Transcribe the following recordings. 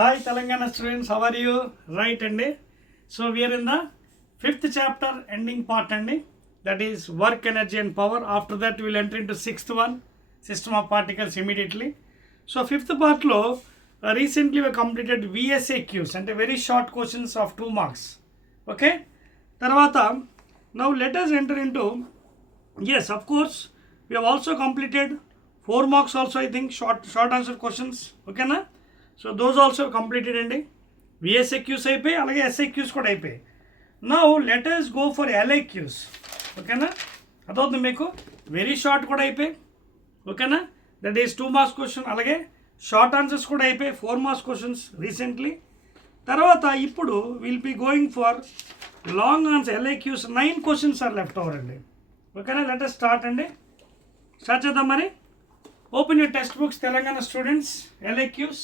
Hi Telangana students, how are you? Right Andy. So we are in the 5th chapter ending part Andy. That is work, energy and power. After that we will enter into 6th one, system of particles immediately. So 5th part lo recently we completed VSAQs and very short questions of 2 marks. Okay? Tarvata, now let us enter into, yes of course, we have also completed 4 marks also I think, short answer questions. Okay na? So those also completed అండి. VSAQs అయిపోయి అలాగే SAQs కూడా అయిపోయి. Now let us go for LAQs. ఓకేనా, అదవుతుంది మీకు. Very short కూడా అయిపోయి. ఓకేనా, దట్ ఈస్ 2 మార్క్స్ క్వశ్చన్. అలాగే షార్ట్ ఆన్సర్స్ కూడా అయిపోయి 4 మార్క్స్ క్వశ్చన్స్ రీసెంట్లీ. తర్వాత ఇప్పుడు will be going for long answer LAQs. 9 questions are left over అండి. ఓకేనా, లెట్ us స్టార్ట్ అండి. స్టార్ట్ చేద్దాం మరి. Open your text books Telangana students. LAQs.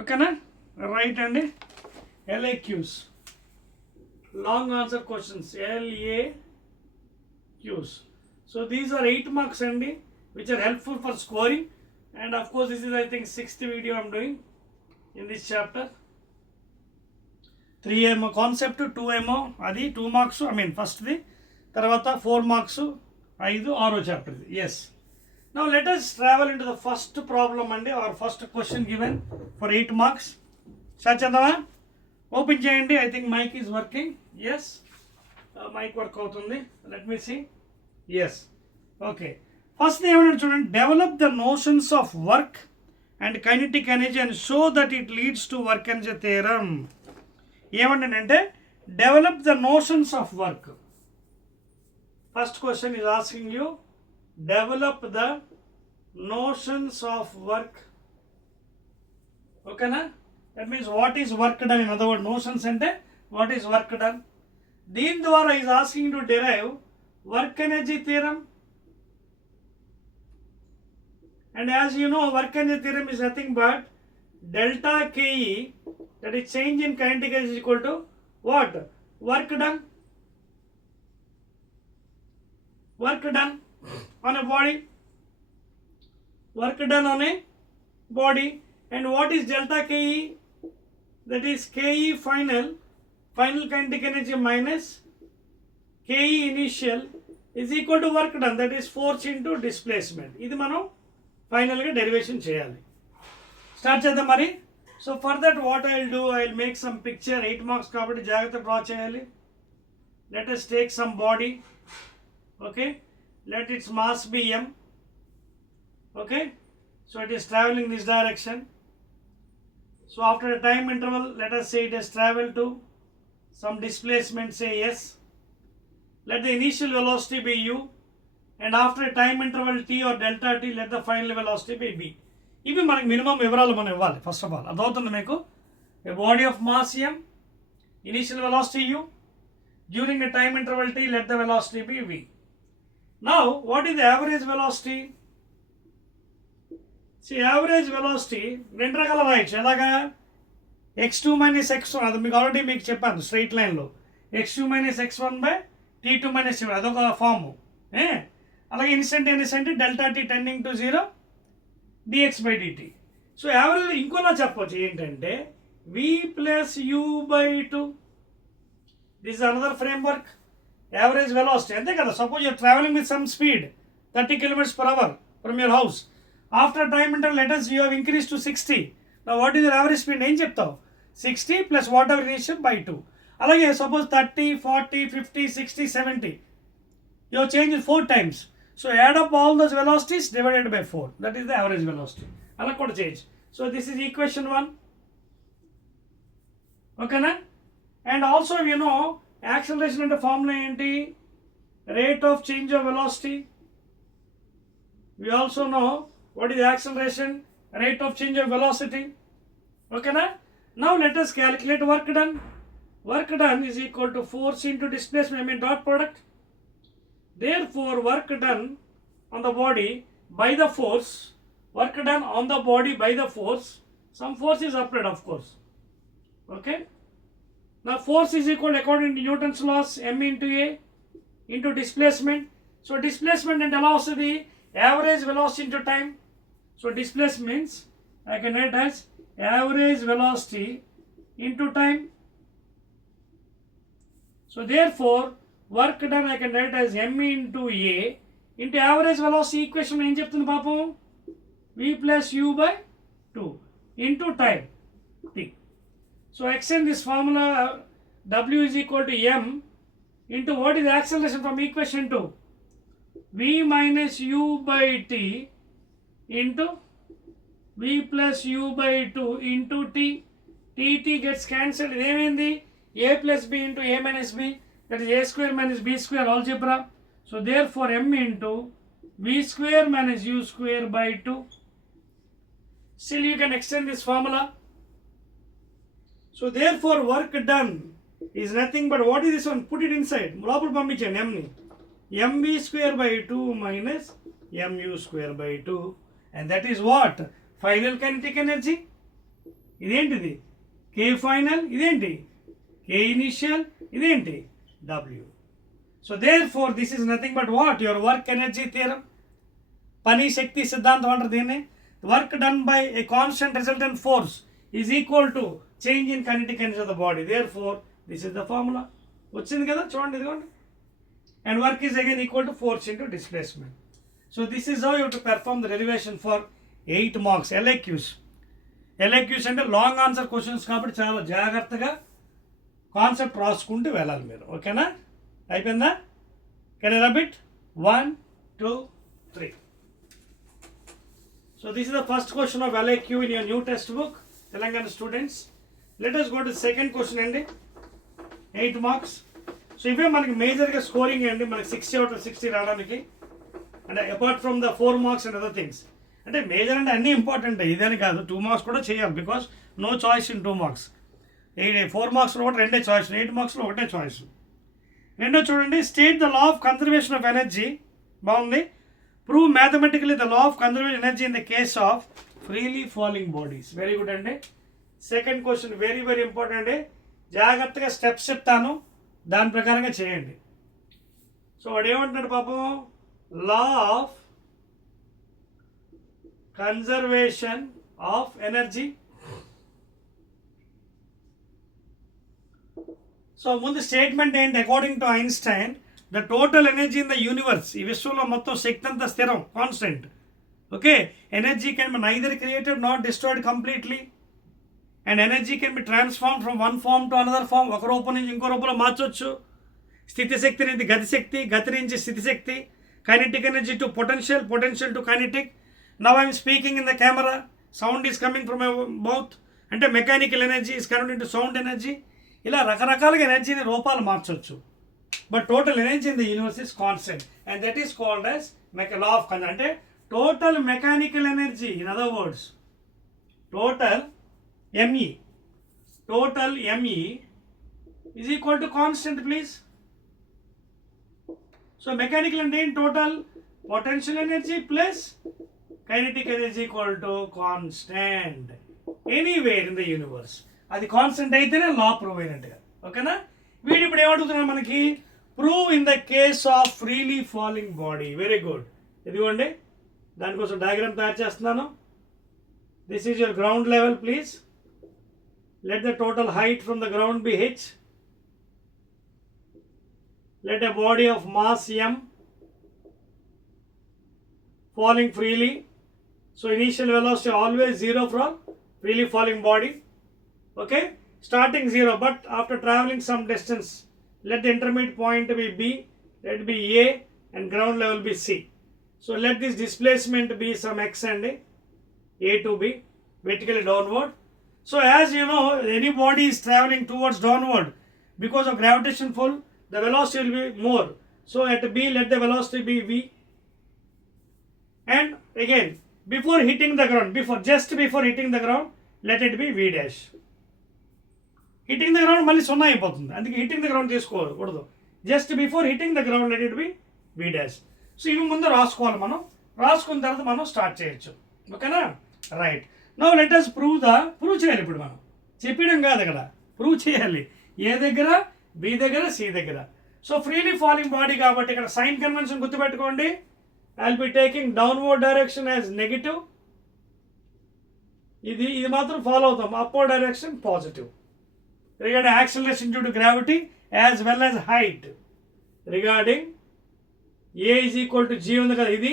ఓకేనా, రైట్ అండి. LAQs, long answer questions, LAQs. So these are 8 marks అండి, which are helpful for scoring. And of course this is I think 6th video I'm doing in this chapter. 3 ఏమో కాన్సెప్ట్, 2 ఏమో అది 2 marks, I mean ఫస్ట్ది. తర్వాత 4 marks, 5 6 చాప్టర్ది. Yes. Now let us travel into the first problem and our first question given for 8 marks. Start chedama. Open cheyandi. I think mic is working. Yes, mic work avutundi. Let me see. Yes. Okay. First thing I want to develop the notions of work and kinetic energy and show that it leads to work energy theorem. Emanante develop the notions of work. First question is asking you, develop the notions of work. Okay na? That means what is work done. In other words, notions ante what is work done. Deen dwara is asking to derive work energy theorem. And as you know, work energy theorem is nothing but delta KE, that is change in kinetic energy, is equal to what? Work done. Work done on a body. Work done on a body. And what is delta KE? That is KE final kinetic energy minus KE initial is equal to work done, that is force into displacement. ఇది మనం ఫైనల్గా డెరివేషన్ చేయాలి. స్టార్ట్ చేద్దాం మరి. So for that what I will do, I will make some picture. 8 మార్క్స్ కాబట్టి జాగ్రత్త డ్రా చేయాలి. Let us take some body. Okay, let its mass be m. Okay, so it is traveling this direction. So after a time interval, let us say it has traveled to some displacement, say s. Let the initial velocity be u, and after a time interval t or delta t, let the final velocity be b. ఇవి మనకి మినిమం వివరాలు మనం ఇవ్వాలి. First of all అదవుతుంది మీకు. A body of mass m, initial velocity u, during a time interval t, let the velocity be v. Now, what is the average velocity? See, average velocity రెండు రకాల రాయొచ్చు. ఎలాగా? x2 minus x1, అది మీకు ఆల్రెడీ మీకు చెప్పాను స్ట్రైట్ లైన్లో. x2 minus x1 by t2 minus t1, అదొక ఫాము. అలాగే ఇన్స్టంటేనియస్ అంటే delta t tending to 0 dx by dt. So average ఇంకోలా చెప్పవచ్చు ఏంటంటే v plus u by 2. This is another framework. Average velocity ante kada. Suppose you are traveling with some speed 30 km/h from your house. After time interval, let us you have increased to 60. Now what is your average speed? Em cheptavu 60 plus whatever initial by 2. Alage suppose 30, 40, 50, 60, 70, you have changed 4 times. So add up all those velocities divided by 4, that is the average velocity. Ala kuda change. So this is equation 1. Okay na? And also you know, acceleration అంటే formula ఏంటి? Rate of change of velocity. We also know what is acceleration, rate of change of velocity. ఓకేనా? Now let us calculate work done. Work done is equal to force into displacement, I mean dot product. Therefore work done on the body by the force, work done on the body by the force, some force is applied of course. Okay. Now force is equal, according to Newton's laws, m into a into displacement. So displacement and velocity, average velocity into time. So displacement means I can write as average velocity into time. So therefore, work done I can write as m into a into average velocity equation em cheptundi paapam v plus u by 2 into time t. So extend this formula, w is equal to m into what is the acceleration from equation 2, v minus u by t into v plus u by 2 into t. T gets cancelled. It a plus b into a minus b, that is a square minus b square algebra. So therefore m into v square minus u square by 2. Still you can extend this formula. So therefore work done is nothing but what is this one? Put it inside. Lopalu panpinchandi m ni. mv square by 2 minus mu square by 2. And that is what? Final kinetic energy. Identidi K final, identi K initial, identi W. So therefore this is nothing but what? Your work energy theorem. Pani Shakti Siddhantam antaru deenni. Work done by a constant resultant force is equal to change in kinetic energy of the body. Therefore this is the formula. Vachindi kada chudandi idigondi. And work is again equal to force into displacement. So this is how you have to perform the derivation for 8 marks LAQs. LAQs అంటే long answer questions కాబట్టి చాలా జాగ్రత్తగా కాన్సెప్ట్ రాసుకుంటూ వెళ్ళాలి మీరు. ఓకేనా? అయిపోయిందా? Can I rub it? 1 2 3. So this is the first question of LAQ in your new textbook, Telangana students. Let us go to the second question అండి. 8 marks. సో ఇవే మనకి మేజర్గా స్కోరింగ్ అండి, మనకి 60 out of 60 రావడానికి. అంటే apart from the 4 marks and other things. అంటే major అంటే అన్నీ ఇంపార్టెంట్, ఇదని కాదు. 2 marks కూడా చేయాలి, because no choice in 2 marks. 4 marksలో కూడా 2 చాయిస్, 8 marksలో 1 చాయిస్. రెండో చూడండి, state the law of conservation of energy. బాగుంది. Prove mathematically the law of conservation energy in the case of freely falling bodies. Very good అండి. Second question very very important అండి. జాగ్రత్తగా స్టెప్స్ చెప్తాను, దాని ప్రకారంగా చేయండి. సో వాడు ఏమంటున్నాడు పాపం, law of conservation of energy. So ముందు స్టేట్మెంట్ ఏంటి? According to Einstein the total energy in the universe, ఈ విశ్వంలో మొత్తం శక్తి అంతా స్థిరం, constant. Okay, energy can be neither created not destroyed completely, and energy can be transform from one form to another form. ఒక రూపం నుంచి ఇంకో రూపంలో మార్చవచ్చు. స్థితిశక్తి నుంచి గతిశక్తి, గతి నుంచి స్థితిశక్తి, kinetic energy to potential, potential to kinetic. Now I'm speaking in the camera, sound is coming from my mouth, అంటే mechanical energy is converted into sound energy. ఇలా రకరకాలుగా ఎనర్జీని రూపాలు మార్చవచ్చు. But total energy in the universe is constant, and that is called as law of conservation. అంటే total mechanical energy, in other words total ME, total ME is equal to constant, please. So mechanical and total potential energy plus kinetic energy equal to constant anywhere in the universe. అది కాన్స్టెంట్ అయితేనే లా ప్రూవ్ అయినట్టుగా. ఓకేనా? వీడు ఇప్పుడు ఏమడుగుతున్నాడు మనకి, prove in the case of freely falling body. Very good. ఇదిగోండి, దానికోసం డయాగ్రామ్ తయారు చేస్తున్నాను. This is your ground level. Please let the total height from the ground be h. Let a body of mass m falling freely. So initial velocity always 0 from freely falling body. Okay, starting 0, but after traveling some distance, let the intermediate point be b, let it be a, and ground level be c. So let this displacement be some x and a to b, vertically downward. So as you know, any body is traveling towards downward because of gravitational pull, the velocity will be more. So at b, let the velocity be v. And again, before hitting the ground, just before hitting the ground, let it be v dash. Hitting the ground మళ్ళీ 0 అయిపోతుంది, అందుకే hitting the ground తీసుకోకూడదు. Just before hitting the ground let it B v dash. So ఇవి ముందు రాసుకోవాలి. మనం రాసుకున్న తర్వాత మనం స్టార్ట్ చేయొచ్చు. ఓకేనా? Right. Now let us prove చేయాలి. ఇప్పుడు మనం చెప్పడం కాదు, అక్కడ ప్రూవ్ చేయాలి. ఏ దగ్గర? బి దగ్గర, సి దగ్గర. సో ఫ్రీలీ ఫాలింగ్ బాడీ కాబట్టి ఇక్కడ సైన్ కన్వెన్షన్ గుర్తుపెట్టుకోండి. I will be taking downward direction as negative ఇది మాత్రం ఫాలో అవుతాం. Upward direction positive regarding acceleration due to gravity as well as height. Regarding a is equal to g ఉంది కదా, ఇది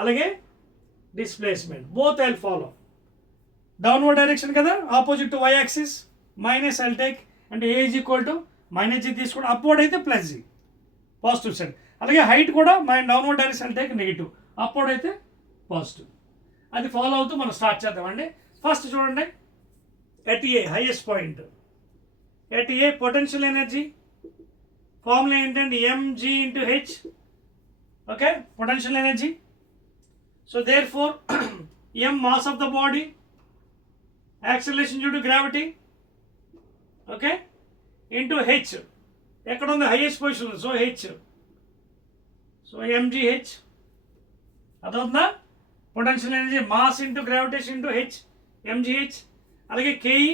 అలాగే displacement both I will follow. Downward direction కదా, opposite to y axis minus I'll take, అంటే a is equal to minus g తీసుకోండి, upward అయితే plus g positive side. అలాగే height కూడా downward direction take negative, upward అయితే positive. అది follow అవుతూ మనం స్టార్ట్ చేద్దామండి. ఫస్ట్ చూడండి, at a highest point, at a potential energy formula ఏంటంటే mg into h. Okay, potential energy. So therefore m mass of the body, acceleration due to gravity, okay, into h ఎక్కడ ఉంది, highest position, so h, so mgh. అదవుతుందా, potential energy mass into gravitation into h mgh. అలాగే KE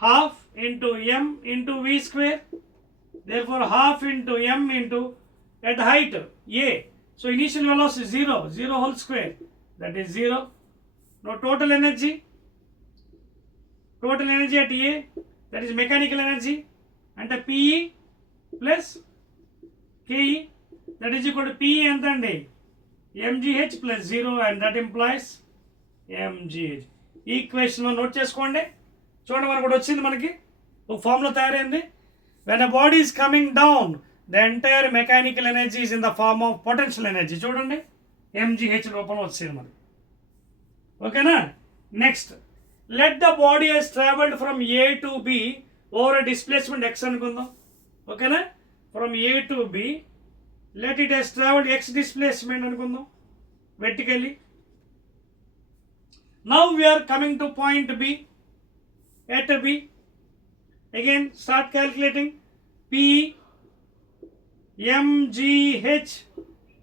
half into M into V square, therefore half into M into at height A, so initial velocity zero whole square, that is zero. Now total energy at A, that is mechanical energy, అంటే PE plus KE, that is equal to PE ఎంత అండి, mgh plus 0, and that implies mgh. ఈ equation note చేసుకోండి. చూడండి, మనకు కూడా వచ్చింది, మనకి ఒక ఫార్ములా తయారైంది. when a body is coming down, the entire mechanical energy is in the form of potential energy. చూడండి, mgh రూపంలో వచ్చింది మనకి. ఓకేనా. Next, let the body has traveled from A to B over a displacement x అనుకుందాం. ఓకేనా, from A to B, let it has traveled x displacement అనుకుందాం vertically. Now we are coming to point B. At B, again start calculating P mgh,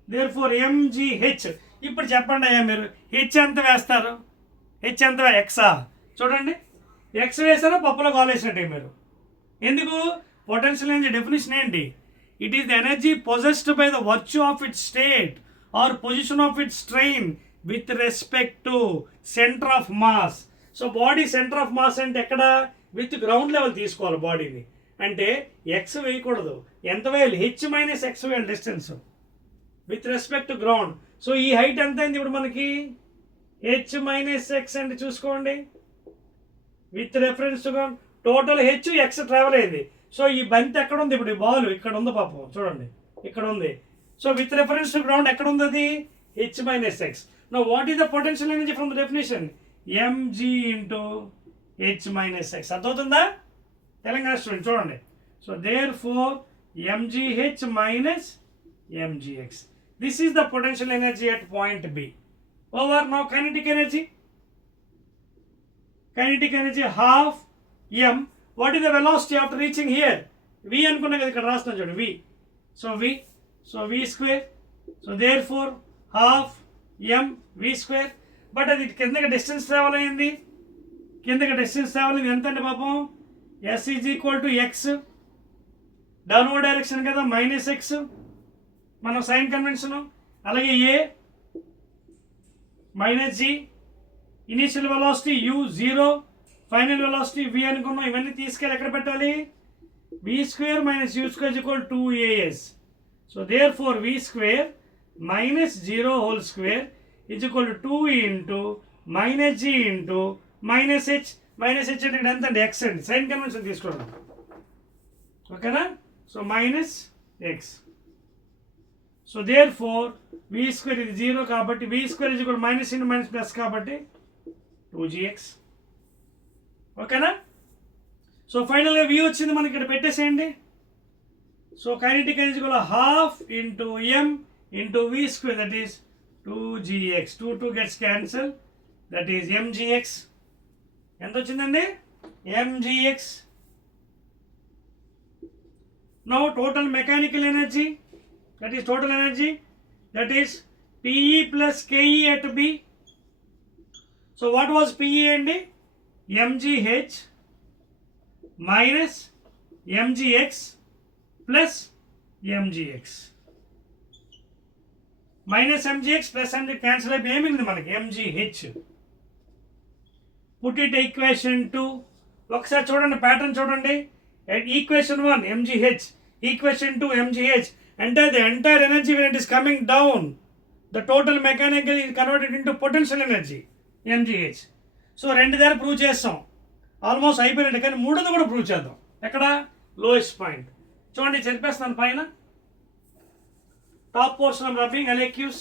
therefore mgh. ఇప్పుడు చెప్పండి అయ్యా, మీరు హెచ్ ఎంత వేస్తారు, హెచ్ ఎంత, ఎక్సా? చూడండి, ఎక్స్ వేసారా పప్పులో కాలేసినట్టే మీరు. ఎందుకు, పొటెన్షియల్ ఎనర్జీ డెఫినేషన్ ఏంటి, it is the energy possessed by the virtue of it's state or position of it's strain with respect to centre of mass. So body centre of mass అంటే ఎక్కడ, విత్ గ్రౌండ్ లెవెల్ తీసుకోవాలి బాడీని, అంటే ఎక్స్ వేయకూడదు, ఎంత వేయాలి, H minus X వేయాలి distance with respect to ground. So ఈ హైట్ ఎంత అయింది ఇప్పుడు మనకి, హెచ్ మైనస్ ఎక్స్ అంటే చూసుకోండి, with reference to ground. Total H X travel అయింది. సో ఈ బంతి ఎక్కడ ఉంది, ఇప్పుడు ఈ బాల్ ఇక్కడ ఉంది పాపం, చూడండి ఇక్కడ ఉంది. So with reference to ground ఎక్కడ ఉంది, అది H minus X. Now what is the potential energy from the definition, MG into H minus X. అర్థమవుతుందా తెలంగాణ స్టూడెంట్? చూడండి, so therefore MGH minus MGX, this is the potential energy at point B. Over. Now kinetic energy half m. What is the velocity after reaching here, v అనుకున్నా కదా, ఇక్కడ రాస్తున్నాం చూడండి v, so v square, so therefore half m v square. But అది కిందకి distance travel అయింది, ఎంత అంటే పాపం, s is equal to x, downward direction కదా, మైనస్ ఎక్స్ మనం సైన్ కన్వెన్షన్. అలాగే a minus g, initial velocity u 0, final velocity v అనుకున్నాం. ఇవన్నీ తీసుకెళ్ళి ఎక్కడ పెట్టాలి, v square minus u square equal 2as. So therefore v square minus 0 whole square is equal to 2 into minus g into minus h. Minus H అంటే ఎంత అండి, X అండి, sign convention తీసుకోవడం. ఓకేనా, so minus X. So therefore v square ఇది 0 కాబట్టి v square ఇది కూడా మైనస్ ఇంటూ మైనస్ ప్లస్ కాబట్టి 2gx. ఓకేనా. సో ఫైనల్గా v వచ్చింది మనకి, ఇక్కడ పెట్టేసేయండి. సో కైనెటిక్ ఎనర్జీ కూడా half into m into v square, that is 2gx. 2 gets cancel, that is mgx. ఎంత వచ్చిందండి, mgx. Now total mechanical energy, that is total energy, that is PE plus KE at B. So what was PE అండి, mgh minus mgx plus mgx. minus mgx plus mg cancel అయిపోయి ఏమింది మనకి mgh. Put it equation 2. ఒకసారి చూడండి ప్యాటర్న్ చూడండి. Equation 1 mgh, equation 2 mgh. అంటే the entire energy when it is coming down, the total mechanical is converted into potential energy mgh. So రెండు దగ్గర ప్రూవ్ చేస్తాం, ఆల్మోస్ట్ అయిపోయినట్టు. కానీ మూడోది కూడా ప్రూవ్ చేద్దాం. ఎక్కడ? Lowest point. చూడండి చెప్పేస్తాను పైన top portion of rubbing LAQs.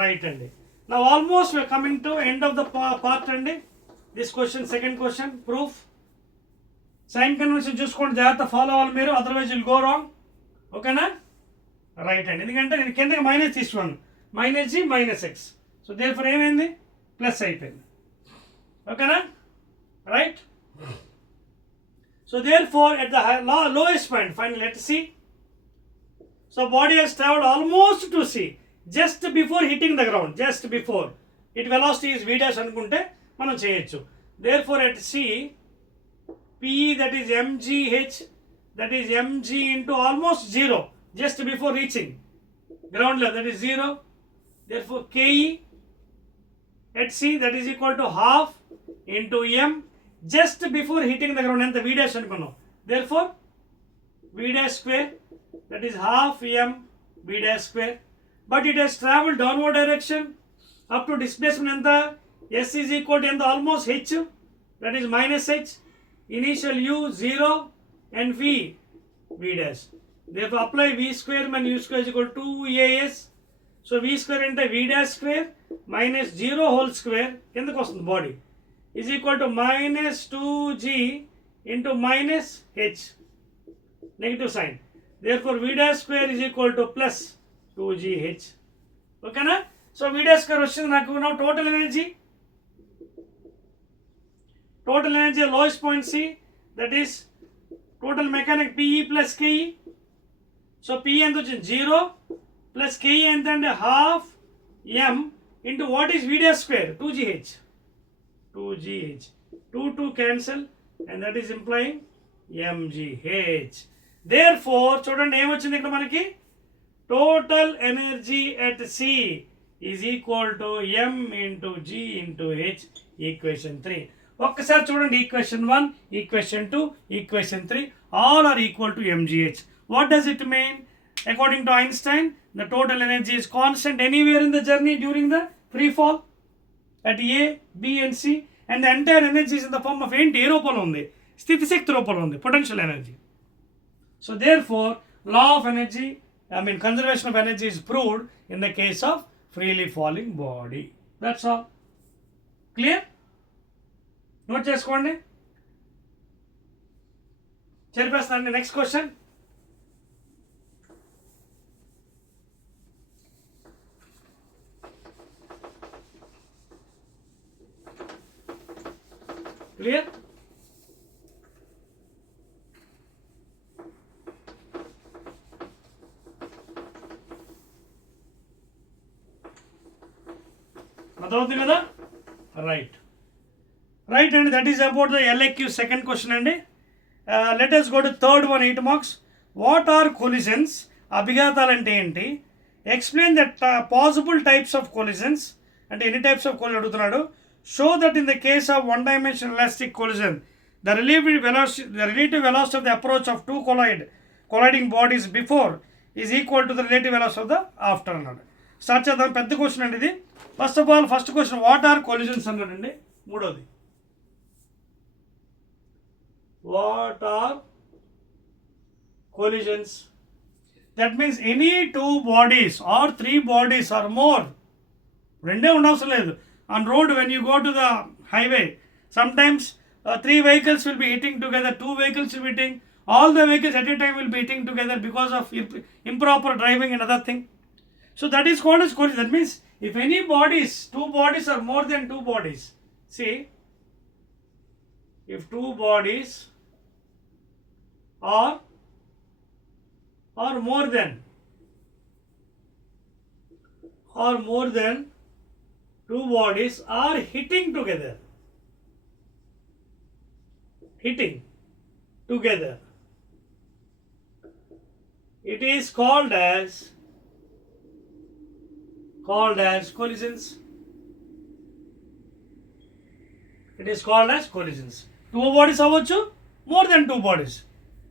Right అండి. నా almost we're coming to end of the part అండి. This question, second question proof. Sign convention చూసుకోండి, జాగ్రత్త ఫాలో అవ్వాలి మీరు, అదర్వైజ్ విల్ గో రాంగ్. ఓకేనా? రైట్ అండి. ఎందుకంటే నేను కిందకి మైనస్ తీసుకున్నాను, -g -x. సో దేర్ఫోర్ ఏమైంది? ప్లస్ అయిపోయింది. ఓకేనా? Right. So therefore at the lowest point, final let see. So body has traveled almost to C just before hitting the ground, just before. It velocity is v dash అనుకుంటే మనం చేయొచ్చు. Therefore at C, PE that is mgh, that is mg into almost 0 just before reaching ground level, that is 0. Therefore KE at C that is equal to half into m just before hitting the ground. ఎంత v dash అనుకున్నాం. Therefore v dash square that is half m v dash square. But it has traveled downward direction up to displacement ఎంత? S is equal to ఎంత? Almost h, that is minus h. Initial u 0 and v dash. Therefore apply v square minus u square is equal to 2as. So v square అంటే v dash square minus 0 whole square కిందకు వస్తుంది body is equal to minus 2g into minus h, negative sign. Therefore v dash square is equal to plus 2gh. ఓకేనా? So v dash square వచ్చింది నాకు. now total energy lowest point C, that is total mechanic PE plus KE. So PE ఎంత వచ్చింది? 0 plus KE ఎంత అంటే half m into what is v dash square? 2gh. 2 cancel and that is implying mgh. Therefore చూడండి ఏమొచ్చింది ఇక్కడ మనకి? total energy at C is equal to m into g into h. equation 3. ఒక్కసారి చూడండి, equation 1, equation 2, equation 3 all are equal to mgh. What does it mean? According to Einstein, the total energy is constant anywhere in the journey during the free fall at A, B and C, and the entire energy is in the form of ఏంటి? ఏ రూపంలో ఉంది? స్థితి శక్తి రూపంలో ఉంది, potential energy. So therefore law of energy, conservation of energy is proved in the case of freely falling body. That's all. Clear? Note చేసుకోండి. చెప్పేస్తానండి. Next question. Clear? అర్థమవుతుంది కదా? Right. Right, and that is about the LAQ second question. And let us go to third one, 8 marks. What are collisions? అభిఘాతాలు అంటే ఏంటి? Explain the possible types of collisions. అంటే ఎన్ని types of collision అడుగుతున్నాడు. Show that in the case of one dimensional elastic collision, the relative velocity of the approach of two colliding bodies before is equal to the relative velocity of the after అన్నాడు. Start చేద్దాం. పెద్ద question అండి ఇది. First of all first question, what are collisions అన్నాడండి. మూడోది, what are collisions? That means any two bodies or three bodies or more. రెండే ఉండవసరం లేదు. On road when you go to the highway, sometimes 3 vehicles will be hitting together, 2 vehicles will be hitting, all the vehicles at a time will be hitting together because of improper driving and other thing. So that is called as collision. That means if any bodies, two bodies or more than two bodies, see, if two bodies or more than two bodies are hitting together, it is called as called as collisions. It is called as collisions. Two bodies avachchu, more than two bodies.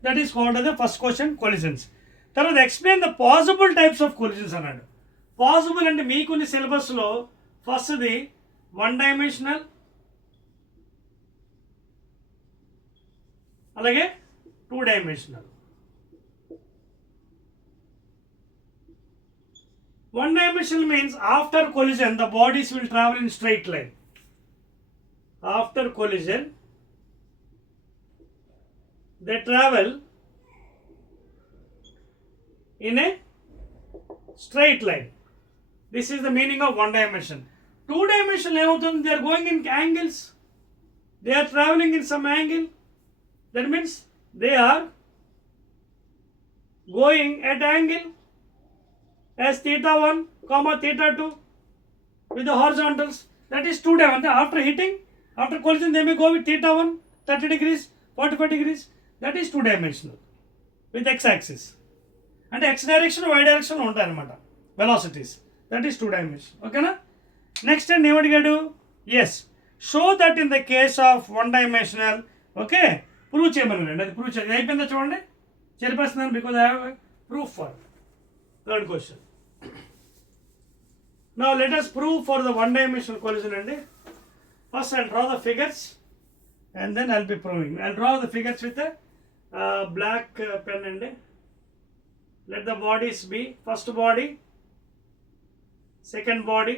That is called as the first question, collisions. తర్వాత explain the possible types of collisions అన్నాడు. పాసిబుల్ అంటే మీకున్న సిలబస్లో ఫస్ట్ది one dimensional, అలాగే two dimensional. One dimensional means after collision the bodies will travel in straight line. After collision they travel in a straight line. This is the meaning of one dimension. Two dimensional ఏమవుతుంది? They are going in angles. They are traveling in some angle. That means they are going at angle as theta 1 comma theta 2 with the horizontals. That is two dimensional. After hitting, after collision they may go with theta 1 30 degrees 45 degrees. That is two dimensional with x axis. And x direction y direction ఉంటాయి అన్నమాట velocities. That is two dimensional. ఓకేనా? Next and ఏమడిగాడు? Yes, show that in the case of one dimensional. Okay, prove చేయమన్నాడు. అది prove చేయాలి. అయిపోయిందా చూడండి, చెరిపేస్తున్నాను because I have proof for third question. Now let us prove for the one dimensional collision అండి. First I'll draw the figures and then I'll be proving. I'll draw the figures with a black pen అండి. Let the bodies be first body, second body.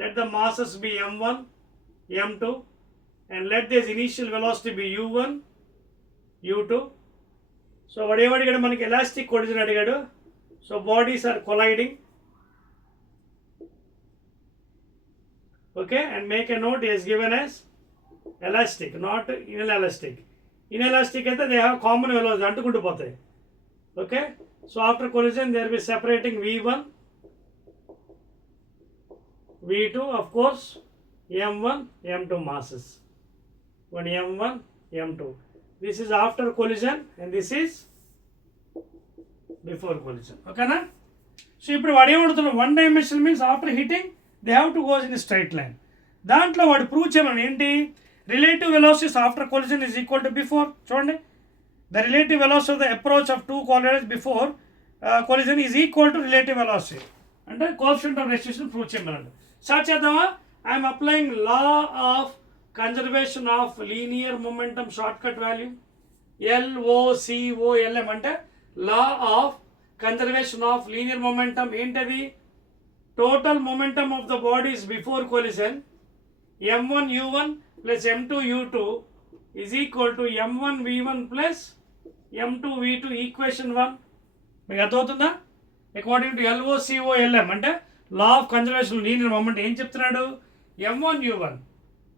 Let the masses be m1, m2, and let this initial velocity be u1, u2. So whatever అడిగాడు మనకి elastic collision అడిగాడు. So bodies are colliding. Okay, and make a note is given as elastic, not inelastic. Inelastic అయితే they have common velocity, అంటుకుంటూ పోతాయి. Okay, so after collision there will be separating v1, v2, of course m1, m2 masses. One m1, m2. This is after collision and this is before collision. Okay na? So ఇప్పుడు వాడు ఏమడుతున్నాడు? One dimensional means after hitting they have to goes in straight line. దాంట్లో వాడు prove చేయమని ఏంటి? Relative velocities after collision is equal to before. చూడండి, the relative velocity of the approach of two collisions before collision is equal to relative velocity. అంటే coefficient of restriction prove చేయమన్నాడు. Start చేద్దామా? I'm applying law of conservation of linear momentum short cut value. LOCOLM అంటే law of conservation of linear momentum. ఏంటది? Total momentum of the bodies before collision m1 u1 plus m2 u2 is equal to m1 v1 plus m2 v2 equation 1. మీకు అర్థమవుతుందా? According to LOCOLM అంటే law of conservation linear moment ఏం చెప్తున్నాడు? m1 u1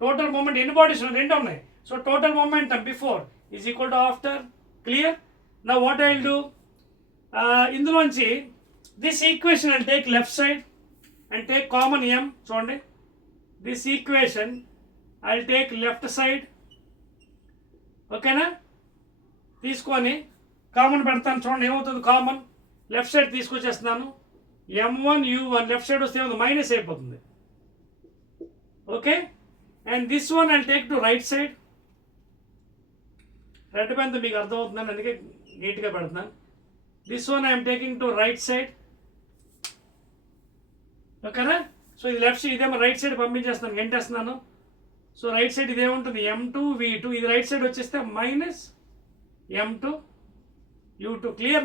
total moment ఎన్ని బాడీస్ ఉన్నాయి? రెండు ఉన్నాయి. So total momentum before is equal to after. Clear? నా వాట్ ఐ విల్ డూ, ఇందులోంచి this equation and take left side and take common m. చూడండి, this equation I'll take left side. ఓకేనా? తీసుకొని కామన్ పెడతాను. చూడండి ఏమవుతుంది? కామన్ లెఫ్ట్ సైడ్ తీసుకొచ్చేస్తున్నాను. m1 u1 left side వస్తే ఏమవుతుంది? మైనస్ అయిపోతుంది. Okay, and this one I'll take to right side. Red పెన్తో మీకు అర్థమవుతుందని అందుకే నీట్గా పెడుతున్నాను. This one I'm taking to right side. ఓకేనా? సో ఇది లెఫ్ట్ సైడ్, ఇదేమో రైట్ సైడ్ పంపించేస్తున్నాను, గంటేస్తున్నాను. సో రైట్ సైడ్ ఇదేముంటుంది? m2 v2. ఇది రైట్ సైడ్ వచ్చేస్తే minus m2 u2. Clear?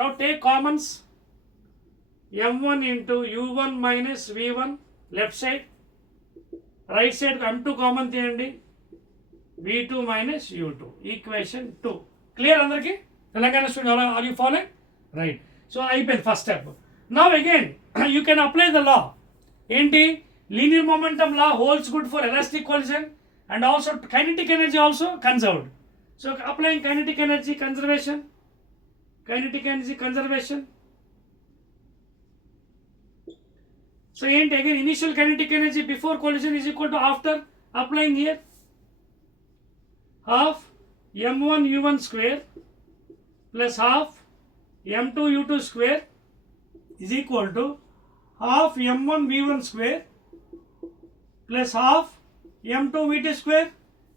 Now take commons. m1 ఇంటూ u1 minus v1 left side. Right side m2 common తీయండి, v2 minus u2 equation 2. Clear అందరికి? Telangana student, are you following? Right. So అయిపోయింది first step. Now again you can apply the law. ఏంటి? Linear momentum law holds good for elastic collision and also kinetic energy also conserved. So applying kinetic energy conservation. So ఏంటి? Again initial kinetic energy before collision is equal to after. Applying here half m1 u1 square plus half m2 u2 square is equal to half m1 v1 square plus half m2 v2 square.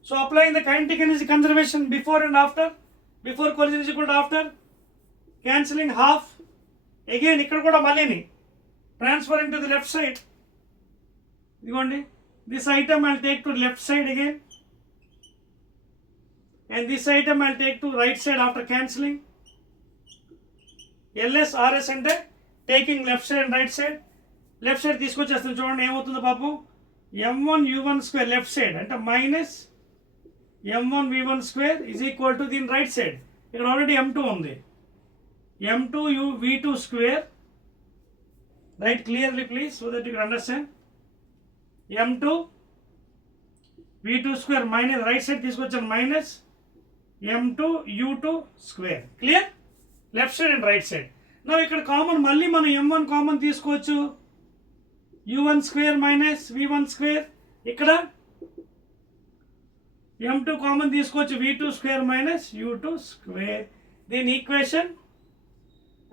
So applying the kinetic energy conservation before and after, before collision is equal to after, cancelling half. Again ikkada kuda mallini transferring to the left side. This item I'll take to left side again, and this item I'll take to right side after cancelling. LS RS అంటే taking left side and right side. Left side తీసుకొచ్చేస్తాను చూడండి ఏమవుతుందో పాపం. m1 u1 square left side అంటే minus m1 v1 square is equal to దీని right side. ఇక్కడ already m2 ఉంది. m2 u v2 square. Write clearly please so that you can understand. m2 v2 square minus right side తీసుకొచ్చాను minus m2 u2 square. Clear? Left side and right side. Now ఇక్కడ కామన్ మళ్ళీ మనం m1 common తీసుకోవచ్చు. u1 square minus v1 square. ఇక్కడ m2 common తీసుకోవచ్చు v2 square minus u2 square. Then equation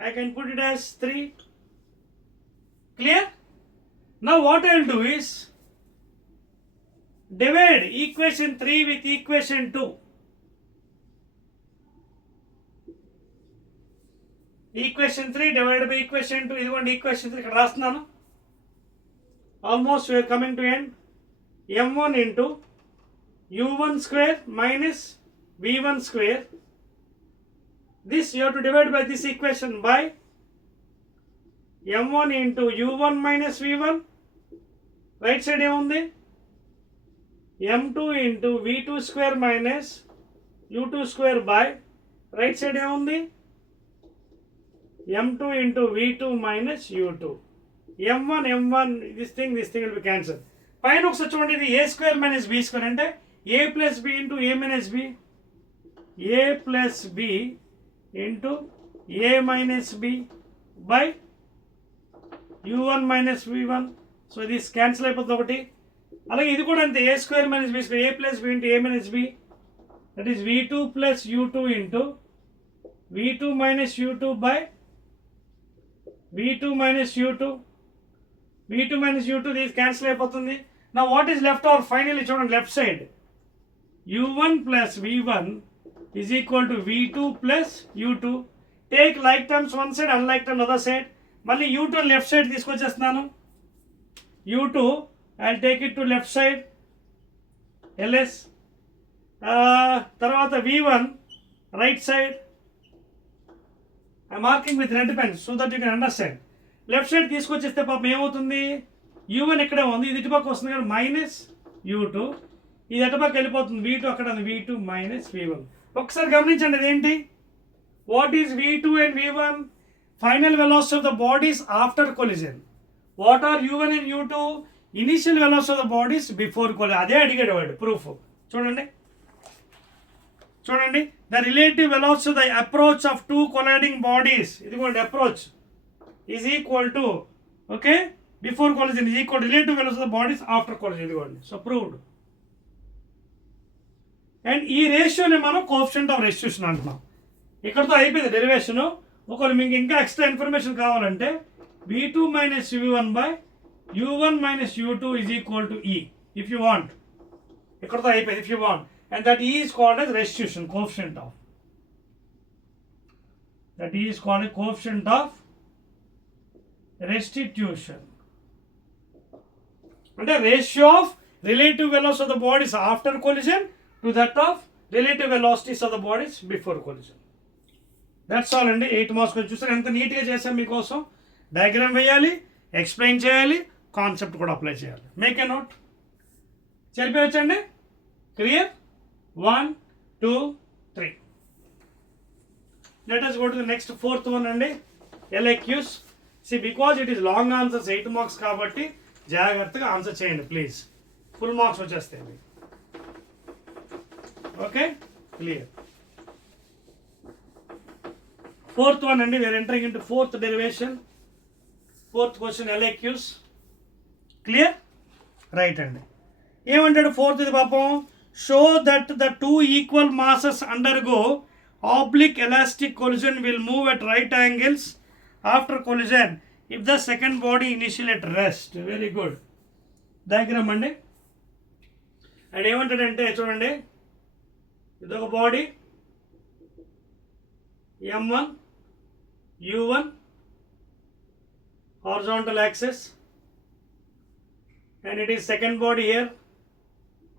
I can put it as 3. Clear? Now what I will do is divide equation 3 with equation 2. Equation 3 divided by equation 2. ఇదిగోండి equation 3 ఇక్కడ రాస్తున్నాను. Almost we are coming to end. m1 into u1 square minus v1 square. This you have to divide by this equation by m1 into u1 minus v1. Right side ఏముంది? m2 into v2 square minus u2 square by right side ఏముంది? m2 into v2 minus u2. m1 this thing will be cancelled. పైన ఒకసారి చూడండి ఇది a square minus b square అంటే a plus b into a minus b. a plus b into a minus b by u1 minus v1. So ఇది క్యాన్సిల్ అయిపోతుంది ఒకటి. అలాగే ఇది కూడా అంతే a square minus b square a plus b into a minus b. That is v2 plus u2 into v2 minus u2 by v2 minus u2. v2 minus u2 this cancel అయిపోతుంది. Now what is left over? Finally చూడండి left side u1 plus v1 is equal to v2 plus u2. Take like terms one side, unlike terms other side. మళ్ళీ u2 left side తీసుకొచ్చేస్తున్నాను. u2 I'll take it to left side ls. తర్వాత v1 right side. I'm marking with red pen so that you can understand. Left side తీసుకొచ్చేస్తే పాపం ఏమవుతుంది? u1 ఇక్కడే ఉంది, ఇది ఇటుపక్క వస్తుంది కానీ మైనస్ u2, ఇది అటుపక్క వెళ్ళిపోతుంది v2 అక్కడ ఉంది v2 మైనస్ v1. ఒకసారి గమనించండి ఇదేంటి? What is v2 and v1? Final velocity of the bodies after collision. What are u1 and u2? Initial velocity of the bodies before collision. అదే అడిగాడు వాడు ప్రూఫ్. చూడండి the relative velocity of the approach of two colliding bodies. ఇదిగోండి approach is equal to, okay, before collision is equal to relative velocity of the bodies after collision. ఇదిగోండి. So proved. And ఈ రేషియోని మనం coefficient of restitution అంటున్నాం. ఇక్కడతో అయిపోయింది డెరివేషన్. ఒకవేళ మీకు ఇంకా ఎక్స్ట్రా ఇన్ఫర్మేషన్ కావాలంటే v2 minus v1 by u1 minus u2 is equal to e if you want. ఇక్కడతో అయిపోయింది if you want. And that e is called as restitution, coefficient of. That e is called a coefficient of restitution. అంటే ratio of relative velocity of the bodies after collision to that of relative velocities of the bodies before collision. That's all అండి. 8 మార్క్స్ చూస్తారు ఎంత నీట్గా చేసాం మీకోసం. డయాగ్రామ్ వేయాలి, ఎక్స్ప్లెయిన్ చేయాలి, కాన్సెప్ట్ కూడా అప్లై చేయాలి. Make a note. చెప్పవచ్చండి. Clear? 1 2 3. Let us go to the next fourth one అండి. LAQs. See, because it is long answers 8 marks కాబట్టి జాగ్రత్తగా ఆన్సర్ చేయండి ప్లీజ్. ఫుల్ మార్క్స్ వచ్చేస్తాయి. Okay clear. ఫోర్త్ వన్ అండి. We're entering into fourth derivation. Fourth question LAQs. Clear? Right అండి. ఏమంటాడు fourth ఇది పాపం? Show that the two equal masses undergo oblique elastic collision will move at right angles after collision if the second body initially at rest. Very good. Diagram అండి. అండ్ ఏమంటాడంటే చూడండి, ఇదొక body M1 U1 horizontal axis, and it is second body here,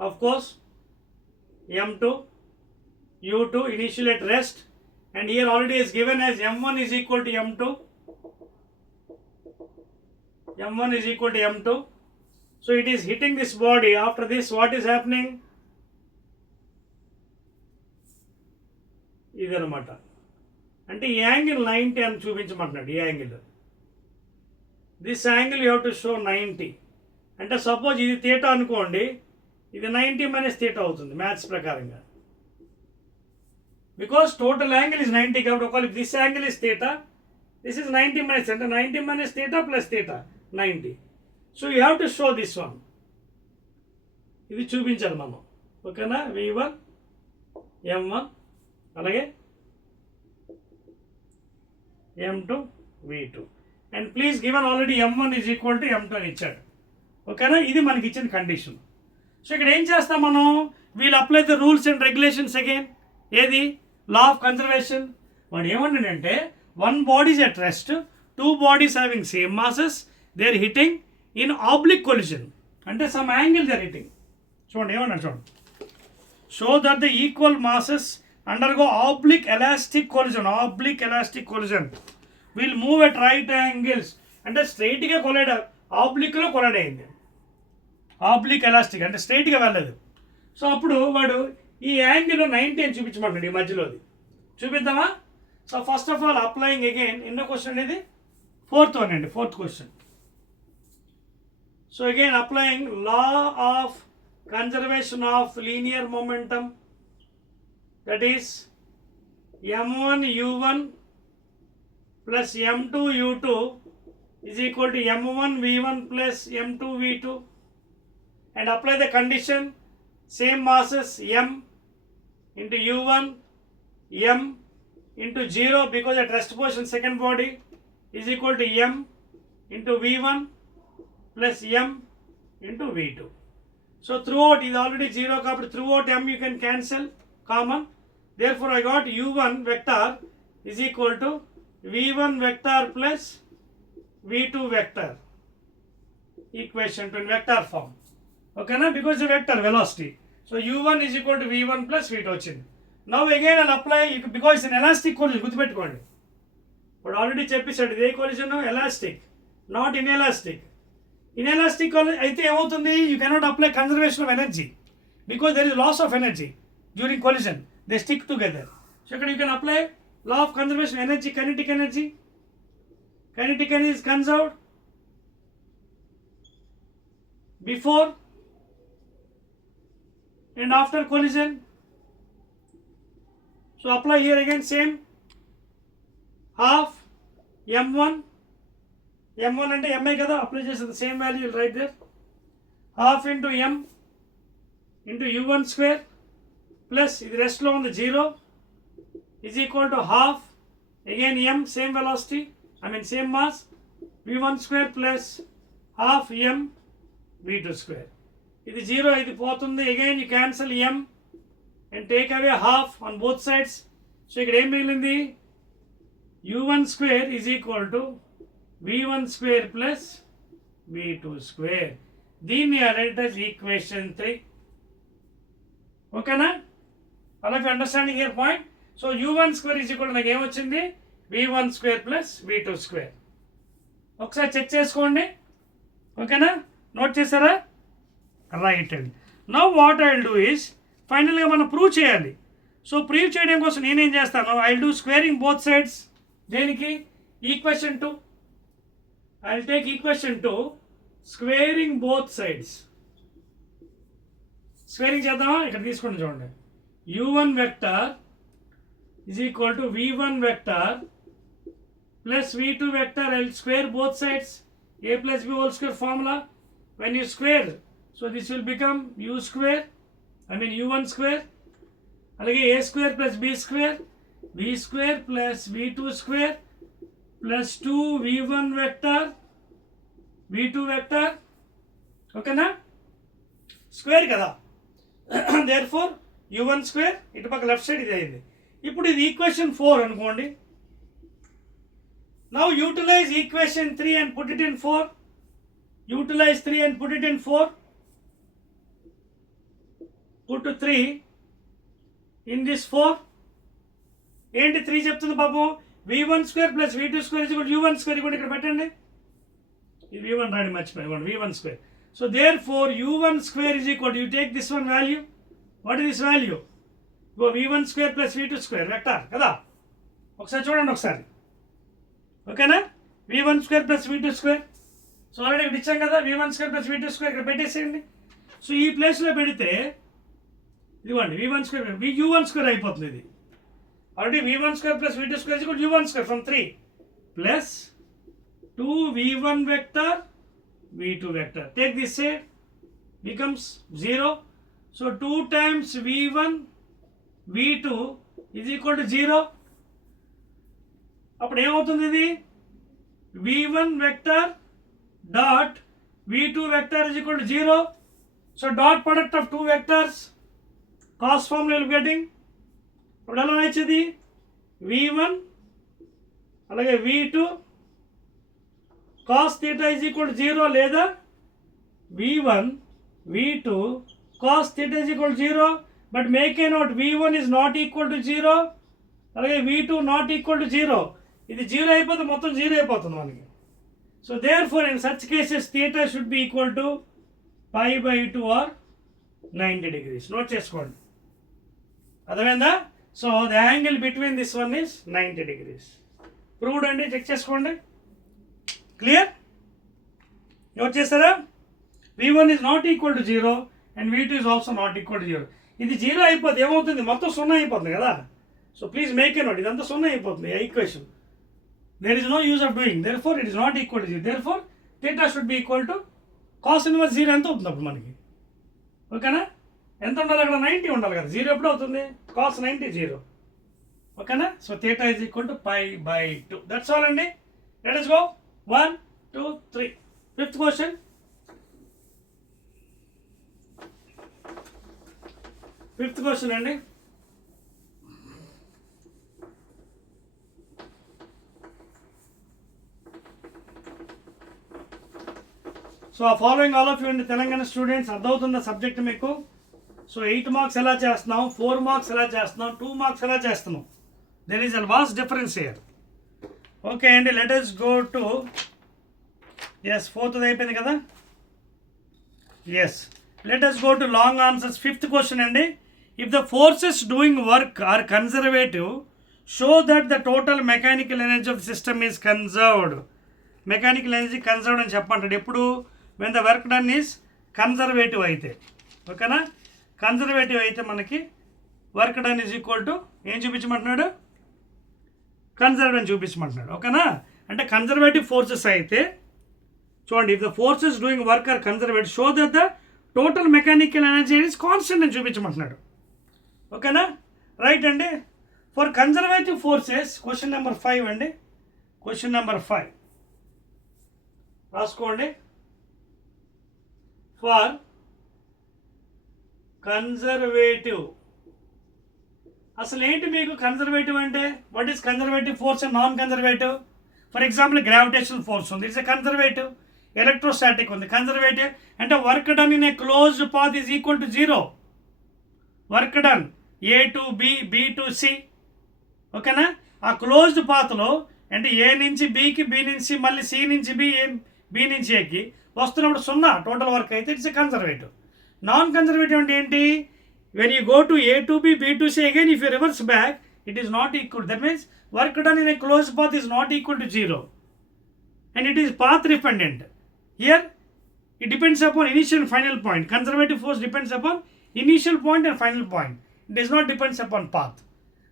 of course M2 U2 initially at rest, and here already is given as M1 is equal to M2, M1 is equal to M2. So it is hitting this body. After this, what is happening? ఇదనమాట. అంటే ఈ యాంగిల్ 90 అని చూపించమంటున్నాడు. ఈ angle, this angle you have to show 90. అంటే సపోజ్ ఇది థీటా అనుకోండి, ఇది 90 మైనస్ థీటా అవుతుంది మ్యాథ్స్ ప్రకారంగా. బికాస్ టోటల్ యాంగిల్ ఇస్ 90 కాబట్టి ఒకవేళ this angle is theta, this is 90 మైనస్, అంటే 90 minus theta plus theta 90. So you have to show this one. ఇది చూపించాలి మనం. ఓకేనా? V1 M1 అలాగే M2 V2. And please given already M1 is equal to M2 అని ఇచ్చాడు. ఓకేనా? ఇది మనకి ఇచ్చిన కండిషన్. సో ఇక్కడ ఏం చేస్తాం మనం, we'll apply the rules and regulations again. ఏది? Law of conservation. వాడు ఏమంటాడంటే one bodies at rest, two bodies having same masses, they are hitting in oblique collision. అంటే some angle they are hitting. చూడండి ఏమన్నాడు చూడండి, show that the equal masses undergo oblique elastic collision. Oblique elastic collision will move at right angles. అంటే స్ట్రైట్గా collide, ఆబ్లిక్లో collide అయింది. Oblique elastic అంటే స్ట్రైట్గా వెళ్ళలేదు. సో అప్పుడు వాడు ఈ యాంగిల్ 90 అని చూపించమంటాడు. ఈ మధ్యలోది చూపిద్దామా? So first of all applying again, ఎన్నో క్వశ్చన్ ఇది? ఫోర్త్ వన్ అండి, fourth question. So again applying law of conservation of linear momentum, that is M1 U1 plus M2 U2 is equal to M1 V1 plus M2 V2, and apply the condition same masses M into U1 M into 0 because at rest position second body is equal to M into V1 plus M into V2. So throughout is already 0 కాబట్టి throughout M you can cancel common. Therefore I got U1 vector is equal to V1 vector plus V2 vector, equation to in vector form. Okay na? Because the vector velocity. So U1 is equal to V1 plus V2 వచ్చింది. Now again I'll apply, because it's an elastic collision. గుర్తుపెట్టుకోండి, but already చెప్పేసాడు ఇదే collision elastic, not inelastic. Inelastic అయితే ఏమవుతుంది? You cannot apply conservation of energy because there is loss of energy during collision. They stick together. So you can apply law of conservation of energy, kinetic energy. Kinetic energy is conserved before and after collision. So apply here again same half M1 అంటే MI కదా, అప్లై చేస్తే the same value will write there, half into M into U1 square plus ఇది రెస్ట్లో ఉంది 0 is equal to half again M same velocity, same mass, V1 square plus half M V2 square. ఇది 0 ఇది పోతుంది, again you cancel M and take away half on both sides. So ఇక్కడ ఏం మిగిలింది? U1 square is equal to V1 square plus V2 square. దీన్ని right as equation 3. ఓకేనా? All of you understanding here point? So U1 square is equal to నాకు ఏమొచ్చింది? V1 square plus V2 square. ఒకసారి చెక్ చేసుకోండి. ఓకేనా? నోట్ చేస్తారా? రైట్ అండి. Now what I will do is, ఫైనల్గా మనం ప్రూవ్ చేయాలి. సో ప్రూవ్ చేయడం కోసం నేనేం చేస్తాను, I will do squaring both sides. దేనికి? Equation 2. I will take equation 2 squaring both sides. Squaring చేద్దామా? ఇక్కడ తీసుకోండి చూడండి. U1 vector is equal to V1 vector plus V2 vector. I will square both sides. A plus B whole square formula. When you square, so this will become U square, U1 square. అలాగే A square plus B square, B square plus V2 square plus 2 v1 vector v2 vector, ఓకేనా, స్క్వేర్ కదా. therefore u1 square ఇటు పక్క left side ఇది అయింది. ఇప్పుడు ఇది ఈక్వేషన్ 4 అనుకోండి. now utilize equation 3 and put it in 4. utilize 3 and put it in 4. put 3 in this 4. ఏంటి 3 చెప్తుంది పాపం, v1 square plus v2 square is equal u1 square కూడా ఇక్కడ పెట్టండి. ఇది v1 రాయడం మర్చిపోయాను, v1 square. So therefore u1 square is equal, you take this one value. What is this value? v1 square plus v2 square vector కదా. ఒకసారి చూడండి ఒకసారి, ఓకేనా. v1 square plus v2 square. So already ఇక్కడ ఇచ్చాం కదా, v1 square plus v2 square ఇక్కడ పెట్టేసేయండి. సో ఈ ప్లేస్లో పెడితే ఇదిగోండి v1 స్క్వేర్ u1 స్క్వేర్ అయిపోతుంది. ఇది already v1 square plus v2 square equal u1 square from 3 ప్లస్ 2 v1 vector v2 vector. take this side, becomes 0. so 2 times v1 v2 is equal to 0. అప్పుడు ఏమవుతుంది, ఇది v1 vector dot v2 vector is equal to 0. so dot product of two vectors, cos formula will be getting, ఇప్పుడు ఎలా వచ్చేది v1 అలాగే v2 cos theta is equal to 0 లేదా v1 v2 cos theta is equal to 0. but make a note, v1 is not equal to 0 అలాగే v2 not equal to 0. ఇది 0 అయిపోతే మొత్తం 0 అయిపోతుంది మనకి. So therefore in such cases theta should be equal to pi by 2 or 90 degrees. Note చేసుకోండి, అర్థమైందా. So the angle between this one is 90 degrees. Proved అండి, చెక్ చేసుకోండి. క్లియర్? నోట్ చేస్తారా? v1 is not equal to 0 and v2 is also not equal to 0. ఇది 0 అయిపోతుంది, ఏమవుతుంది, మొత్తం 0 అయిపోతుంది కదా. So please make a note, ఇదంతా 0 అయిపోతుంది equation. there is no use of doing, therefore it is not equal to 0. therefore theta should be equal to cos inverse 0. ఎంత అవుతుంది అప్పుడు మనకి, ఓకేనా. ఎంత ఉండాలి అక్కడ, 90 ఉండాలి కదా. 0 ఎప్పుడు అవుతుంది, cos 90 0, ఓకేనా. So theta is equal to pi by 2. that's all అండి. let us go 1 2 3. fifth question. fifth question అండి. సో ఆ ఫాలోయింగ్ ఆల్ ఆఫ్ యూ అండి తెలంగాణ స్టూడెంట్స్, అర్థమవుతున్న సబ్జెక్ట్ మీకు. సో 8 మార్క్స్ ఎలా చేస్తున్నాం, 4 మార్క్స్ ఎలా చేస్తున్నాం, 2 మార్క్స్ ఎలా చేస్తున్నాం, there is a vast difference here. Okay అండి, let us go to, yes fourth అయిపోయింది కదా. Yes, let us go to long answers. Fifth question అండి. If the forces doing work are conservative show that the total mechanical energy of the system is conserved. Mechanical energy conserved అని చెప్పంటాడు ఎప్పుడు, when the work done is conservative అయితే, ఓకేనా. Conservative అయితే మనకి work done is equal to ఏం చూపించమంటున్నాడు, కన్జర్వ్డ్ అని చూపించమంటున్నాడు, ఓకేనా. అంటే కన్జర్వేటివ్ ఫోర్సెస్ అయితే చూడండి, if the forces doing work are conservative show that the total mechanical energy is constant అని చూపించమంటున్నాడు, ఓకేనా. రైట్ అండి. For conservative forces question number 5 అండి. క్వశ్చన్ నెంబర్ 5 రాసుకోండి. ఫర్ కన్జర్వేటివ్, అసలు ఏంటి మీకు కన్జర్వేటివ్ అంటే, what is conservative force and non conservative? For example gravitational force ఉంది, ఇట్స్ ఎ కన్జర్వేటివ్. ఎలక్ట్రోస్టాటిక్ ఉంది, కన్జర్వేటివ్. అంటే work done in a closed path is equal to 0. Work done A to B, B to C, ఓకేనా. ఆ క్లోజ్డ్ పాత్లో అంటే ఏ నుంచి బికి, బి నుంచి మళ్ళీ సి నుంచి బి, బి నుంచి ఏకి వస్తున్నప్పుడు 0 టోటల్ వర్క్ అయితే it's a conservative. Non conservative అంటే ఏంటి, when you go to A to B, B to C again if you reverse back it is not equal. That means work done in a closed path is not equal to 0 and it is path dependent. Here it depends upon initial and final point. Conservative force depends upon initial point and final point. It does not depends upon path.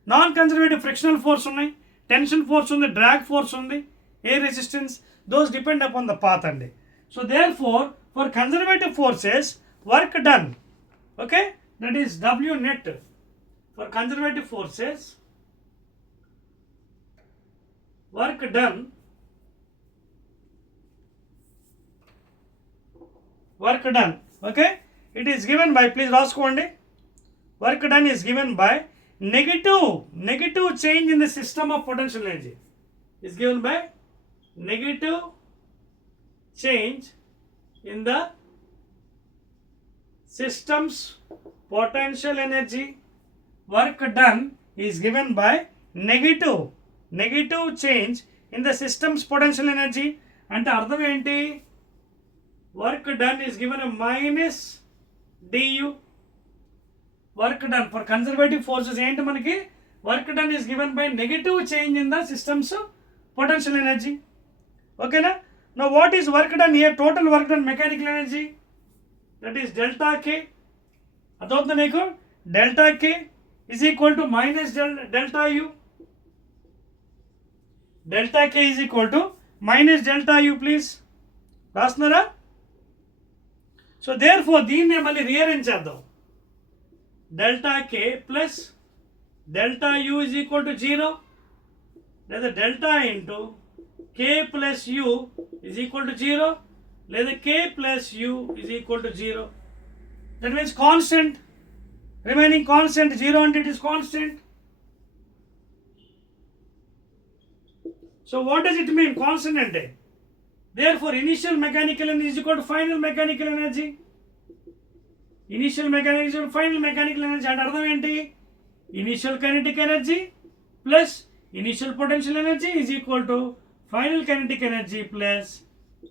Non conservative frictional force unnai, tension force undi, drag force undi, air resistance, those depend upon the path andi. So therefore for conservative forces work done, okay, that is W net. For conservative forces work done work done. Okay, it is given by, please raskondi, work done is given by negative change in the system of potential energy is given by negative change in the system's potential energy. Work done is given by negative change in the system's potential energy. అంటే అర్థం ఏంటి? Work done is given minus du. Work done for conservative forces ఏంటి మనకి? Work done is given by negative change in the system's potential energy. ఓకేనా? Now what is work done here? Total work done mechanical energy, that is delta k. అదవుతుంది నీకు? Delta k is equal to minus delta u. Delta k is equal to minus delta u, please. రాస్తున్నారా? So therefore దీన్నే మళ్ళీ rearrange చేద్దాం. Delta k plus delta u is equal to 0, లేదా delta into k plus u is equal to 0, లేదా k plus u is equal to 0. That means constant, remaining constant, 0 and it is constant. So what does it mean constant ante? Therefore initial mechanical energy is equal to final mechanical energy. Initial mechanical energy is final mechanical energy అంటే అర్థం ఏంటి? Initial kinetic energy plus initial potential energy is equal to final kinetic energy plus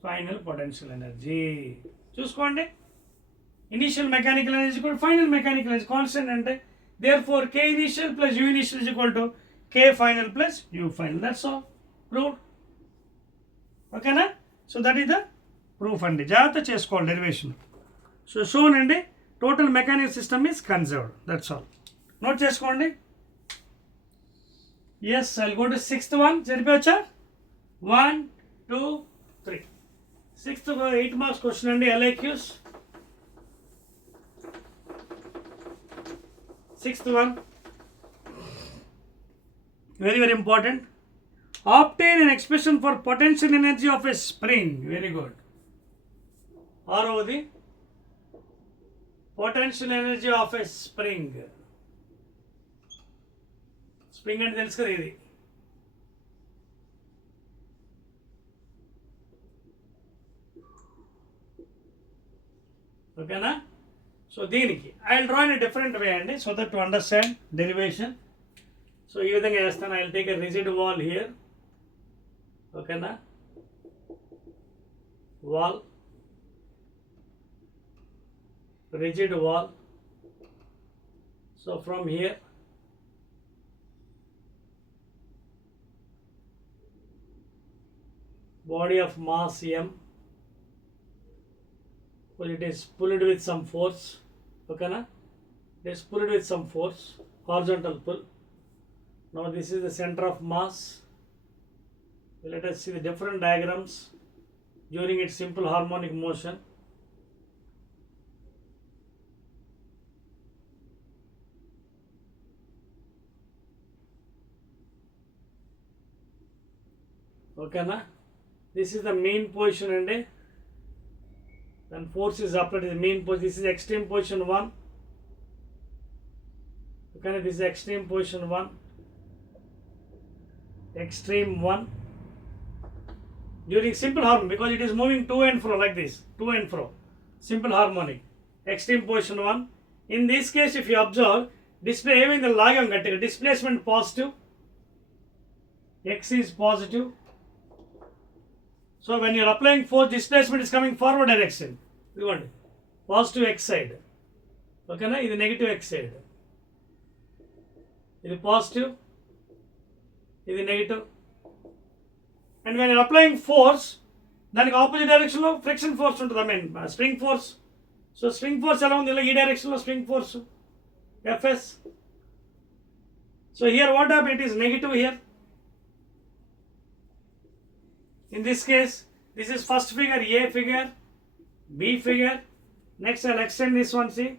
final potential energy. చూసుకోండి. Initial mechanical energy is equal to final mechanical energy, constant ante. Therefore k initial plus u initial is equal to k final plus u final. That's all. Proved. Okay na? So that is the proof andi. Jagata chesukovali derivation. So shown andi, total mechanical system is conserved. That's all. Note chesukondi. Yes, I'll go to sixth one. Cheripacha 1 2 3. Sixth 8 marks question andi, LIQs. Sixth one, very important. Obtain an expression for potential energy of a spring. Very good. Arovadi, potential energy of a spring. Spring ante telusu kada idi. Okay na? So దీనికి I will draw in a different way అండి, so that to understand derivation. So ఈ విధంగా చేస్తాను. I will take a rigid wall here. ఓకేనా? Wall, rigid wall. So from here body of mass m, well it is pulled with some force. Okay na? It is pulled with some force, horizontal pull. Now this is the center of mass. Let us see the different diagrams during its simple harmonic motion. Okay na? This is the main position and then force is applied in the main position. This is extreme position 1. Okay, this is extreme position 1. Extreme 1. During simple harmonic, because it is moving to and fro like this, to and fro. Simple harmonic. Extreme position 1. In this case, if you observe, display even the lagam gattega, displacement positive. X is positive. So when you are applying force, displacement is coming forward direction. Positive x side. Okay na? This is negative x side. This is positive. This is negative. And when you are applying force, then opposite direction lo friction force ఉంటుంది. I mean spring force. So spring force ఎలా ఉంది? ఈ direction లో spring force Fs. So here what happened? It is negative here. In this case, this is first figure, A figure, B figure. Next I'll extend this one, see.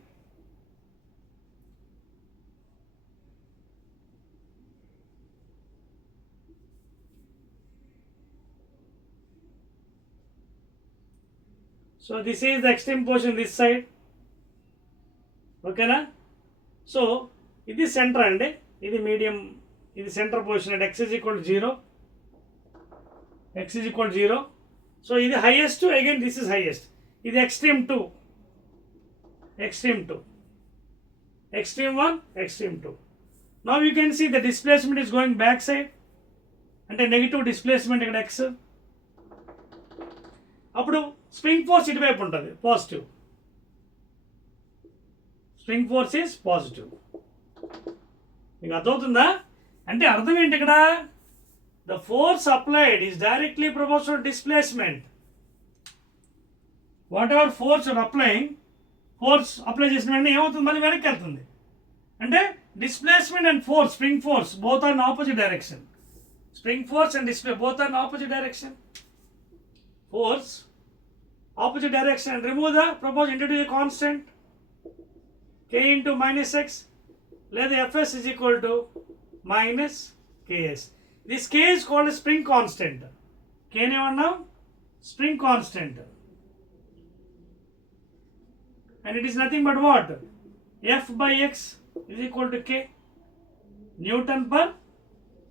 So this is the extreme portion this side. ఓకేనా? So ఇది సెంటర్ అండి, ఇది మీడియం, ఇది centre position అండి. x is equal to 0, x is equal to 0. సో ఇది highest, again this is highest. ఇది extreme 2, extreme 2, extreme 1, extreme 2. Now you can see the displacement is going back side, అంటే negative displacement ఇక్కడ x. అప్పుడు స్ప్రింగ్ ఫోర్స్ ఇటువైపు ఉంటుంది, positive. Spring force is positive. మీకు అర్థమవుతుందా? అంటే అర్థం ఏంటి ఇక్కడ? The force applied is directly proportional displacement. Whatever force you're applying, force apply చేసిన వెంటనే ఏమవుతుంది? మళ్ళీ వెనక్కి వెళ్తుంది. అంటే displacement and force, spring force, both are in opposite direction. Spring force and display both are in opposite direction. Force opposite direction, and remove the proposed introduce a constant k into minus x. Let the fs is equal to minus ks. This k is called a spring constant. K name now spring constant, and it is nothing but what? F by x is equal to k, Newton per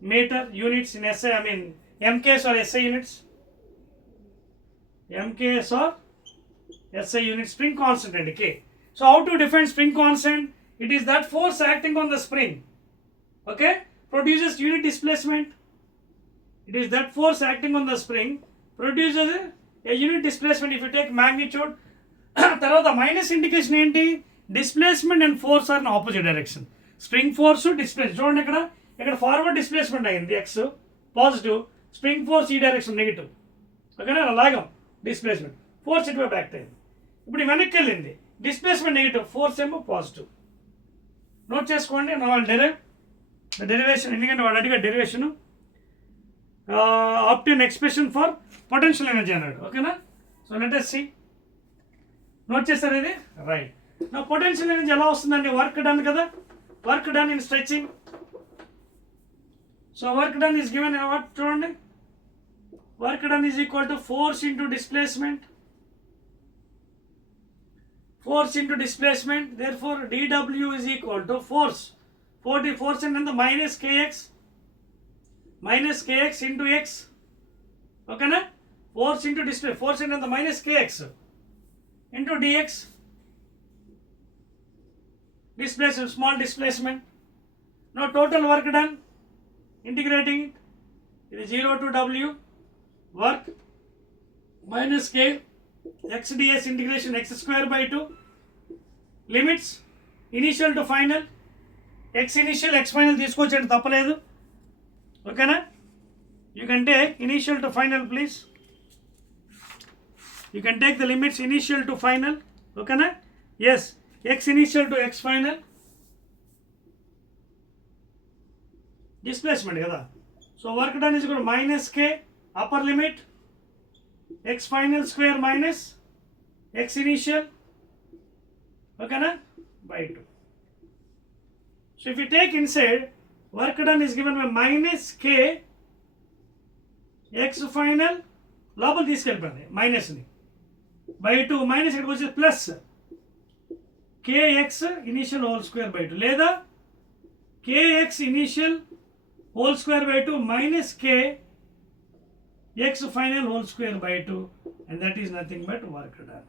meter, units in SI, I mean MKs or SI units. MKs or SI units, spring constant and K. So how to define spring constant? It is that force acting on the spring, okay, produces unit displacement. It is that force acting on the spring produces a unit displacement. If you take magnitude, తర్వాత minus indication ఏంటి? Displacement and force are in opposite direction. Spring force displace, చూడండి ఇక్కడ forward displacement అయింది x positive, spring force ఈ direction negative. ఓకేనా? అలాగం displacement, force ఇటువైపు back అయింది. ఇప్పుడు వెనక్కి వెళ్ళింది, డిస్ప్లేస్మెంట్ నెగిటివ్, ఫోర్స్ ఏమో పాజిటివ్. నోట్ చేసుకోండి. డెరివేషన్, ఎందుకంటే వాడు అడిగా derivation obtain expression for potential energy అన్నాడు. ఓకేనా? So let us see. Note చేస్తారు ఇది? రైట్. నా పొటెన్షియల్ ఎనర్జీ ఎలా వస్తుందండి? వర్క్ డన్ కదా, work done in stretching. So work done is given what? చూడండి, work done is equal to force into displacement. Force into displacement. Therefore dW is equal to force. Force and the minus kx into x. Okay na? Force into displacement. Force and the minus kx into dx. Displacement, small displacement. Now total work done. Integrating it, it is 0 to w, work minus k, x ds integration x square by 2, limits initial to final, x initial x final తీసుకోవచ్చండి, తప్పలేదు. ఓకేనా? You can take initial to final please. You can take the limits initial to final. ఓకేనా? Yes, x initial to x final. Displacement కదా. So work done is equal to minus k upper limit x final square minus x initial. ఓకేనా? By 2. So if you take inside, work done is given by minus k x final, లోపల తీసుకెళ్ళిపోయింది మైనస్ని, by 2 minus ఇక్కడికి వచ్చేది plus k x initial whole square by 2, లేదా k x initial whole square by 2 minus k x final whole square by 2, and that is nothing but work done.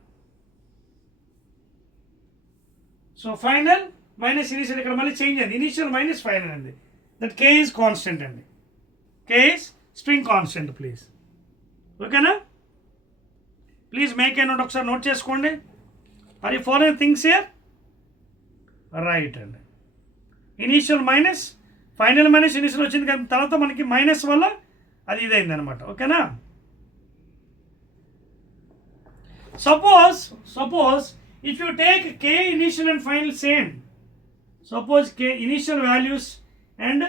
So final minus initial, ikkada malli change andi, initial minus final andi, that k is constant andi, k is spring constant please. Okay na? Please make a note, ఒకసారి నోట్ చేసుకోండి. Are you following things here? Right andi. Initial minus final minus initial వచ్చింది, కానీ తర్వాత మనకి మైనస్ వల్ల అది ఇదైంది అనమాట. ఓకేనా? Suppose if you take k initial and final same, suppose k initial values and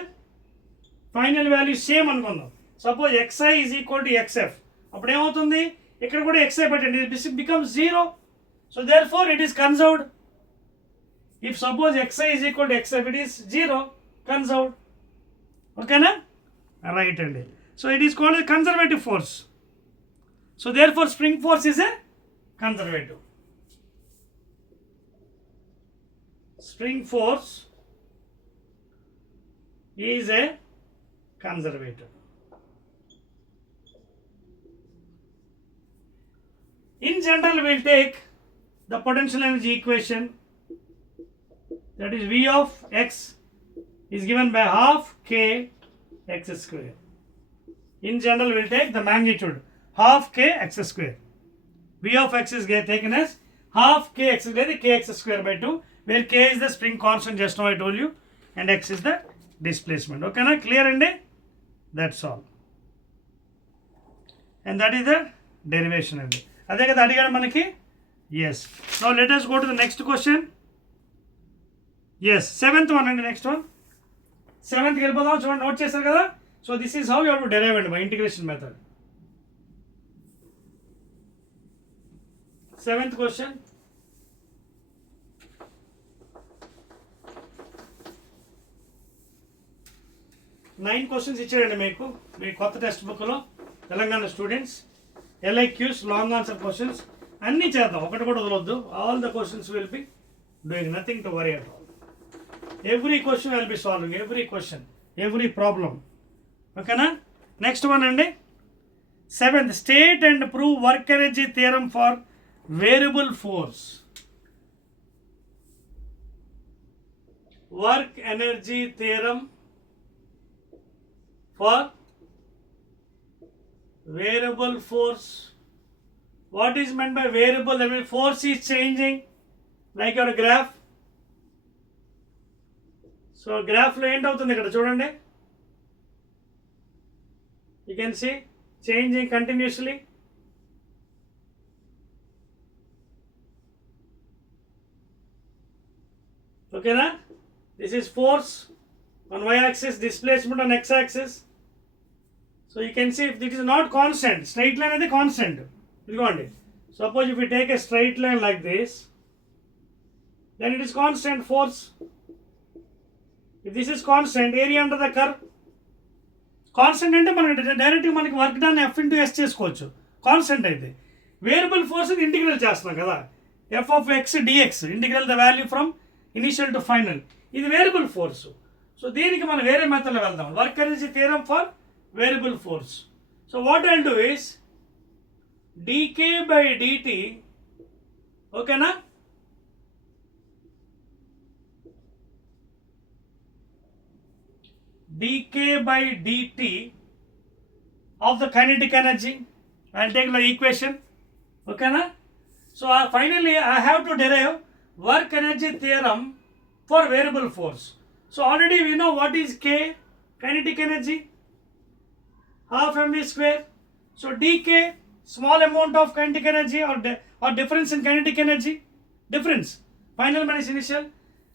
final values same అనుకుందాం. Suppose xi is equal to xf, అప్పుడు ఏమవుతుంది? ఇక్కడ కూడా xi పెట్టండి, it becomes 0. So therefore it is conserved. If suppose xi is equal to xf, it is 0, conserved. Okay na? Right అండి. So it is called a conservative force. So therefore spring force is a conservative. Spring force is a conservative. In general, we'll take the potential energy equation, that is V of x is given by half k x square. In general, we'll take the magnitude half k x square. V of x is taken as half k x square, kx square by 2, where k is the spring constant, just now I told you, and x is the displacement. Okay, na? Clear andi? That's all. And that is the derivation andi. అదే కదా అడిగాడు మనకి. Yes. Now let us go to the next question. Yes, 7th one అండి. Next one 7th వెళ్ళిపోదాం. చూడండి, note చేశారు కదా. So this is how you have to derive అండి by integration method. 7th question. Nine questions ఇచ్చాడండి మీకు మీ కొత్త టెక్స్ట్ బుక్లో, Telangana students. LIQs, long answer questions అన్నీ చేద్దాం, ఒకటి కూడా వదలొద్దు. All the questions will be doing, nothing to worry at all. Every question will be solving, every question, every problem. ఓకేనా? నెక్స్ట్ వన్ అండి. 7th, state and prove work energy theorem for variable force. Work energy theorem for variable force. What is meant by variable? I mean force is changing, like your graph. So graph lo end avutundi ikkada chudandi, you can see changing continuously. Okay na? This is force on y axis, displacement on x axis. So you can see if it is not constant, straight line is constant. Idigondi, suppose if we take a straight line like this, then it is constant force. If this is constant, area under the curve constant ante manaki directly manaki work done f into s chesukochu. Constant aithe variable force is integral chestunam kada, f of x dx, integral the value from initial to final. This variable force. So దీనికి మనం వేరే మెథడ్లో వెళ్దాం. Work energy theorem for variable force. So what I'll do is dk by dt. ఓకేనా? dk by dt of the kinetic energy. I'll take the equation. ఓకేనా? So finally I have to derive work energy theorem for variable force. So already we know what is K, kinetic energy, half mv square. So dk, small amount of kinetic energy or difference in kinetic energy, difference, final minus initial.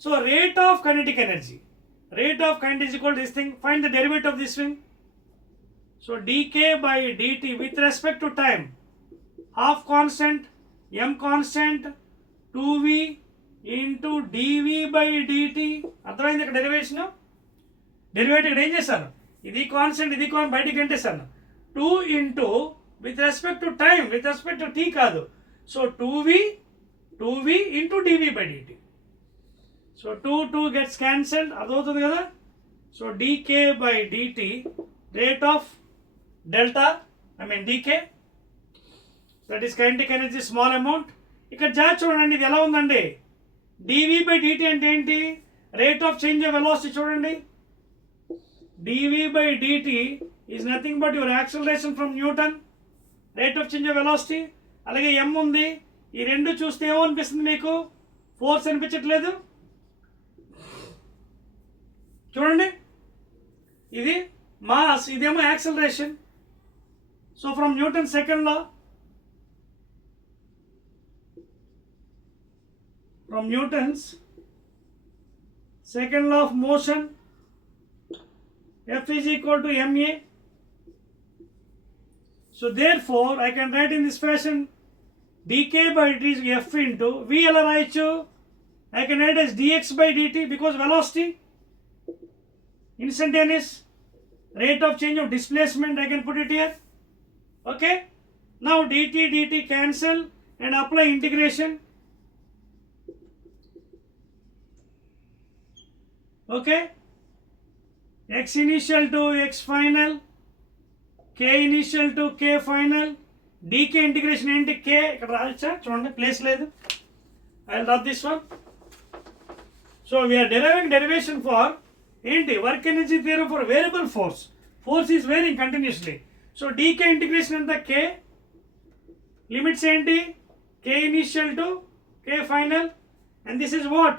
So rate of kinetic energy, rate of kinetic is equal to this thing. Find the derivative of this thing. So dk by dt with respect to time, half constant, m constant, 2v into dv by dt. అర్థమైంది ఇక్కడ derivation. Derivative ఇక్కడ ఏం చేశాను, ఇది constant, ఇది బయటికి ఎంటేసాను. 2 into with respect to time, with respect to t కాదు. So 2v into dv by dt. So 2 gets cancelled, అదవుతుంది కదా. So dk by dt, rate of delta, I mean dk, that is kinetic energy small amount. ఇక్కడ జాగ్రత్త చూడండి, ఇది ఎలా ఉందండి. dv by dt అంటే ఏంటి, rate of change of velocity. చూడండి, dv by dt is nothing but your acceleration from Newton, rate of change of velocity. అలాగే m ఉంది, ఈ రెండు చూస్తే ఏమో అనిపిస్తుంది మీకు, ఫోర్స్ అనిపించట్లేదు. చూడండి, ఇది మాస్, ఇదేమో acceleration. So from Newton second law, from Newton's second law of motion, F is equal to ma. So therefore I can write in this fashion, dk by dt is f into v ela raichu, I can write as dx by dt because velocity, instantaneous, rate of change of displacement, I can put it here. Okay, now dt cancel, and apply integration. Okay, x initial to x final, k initial to k final, dk integration ఏంటి k ఇక్కడ రాయొచ్చా చూడండి ప్లేస్ లేదు. I'll rub this one. So we are deriving derivation for ఏంటి work energy theorem for variable force. Force is varying continuously. So dk integration ఎంత k, limits ఏంటి k initial to k final, and this is what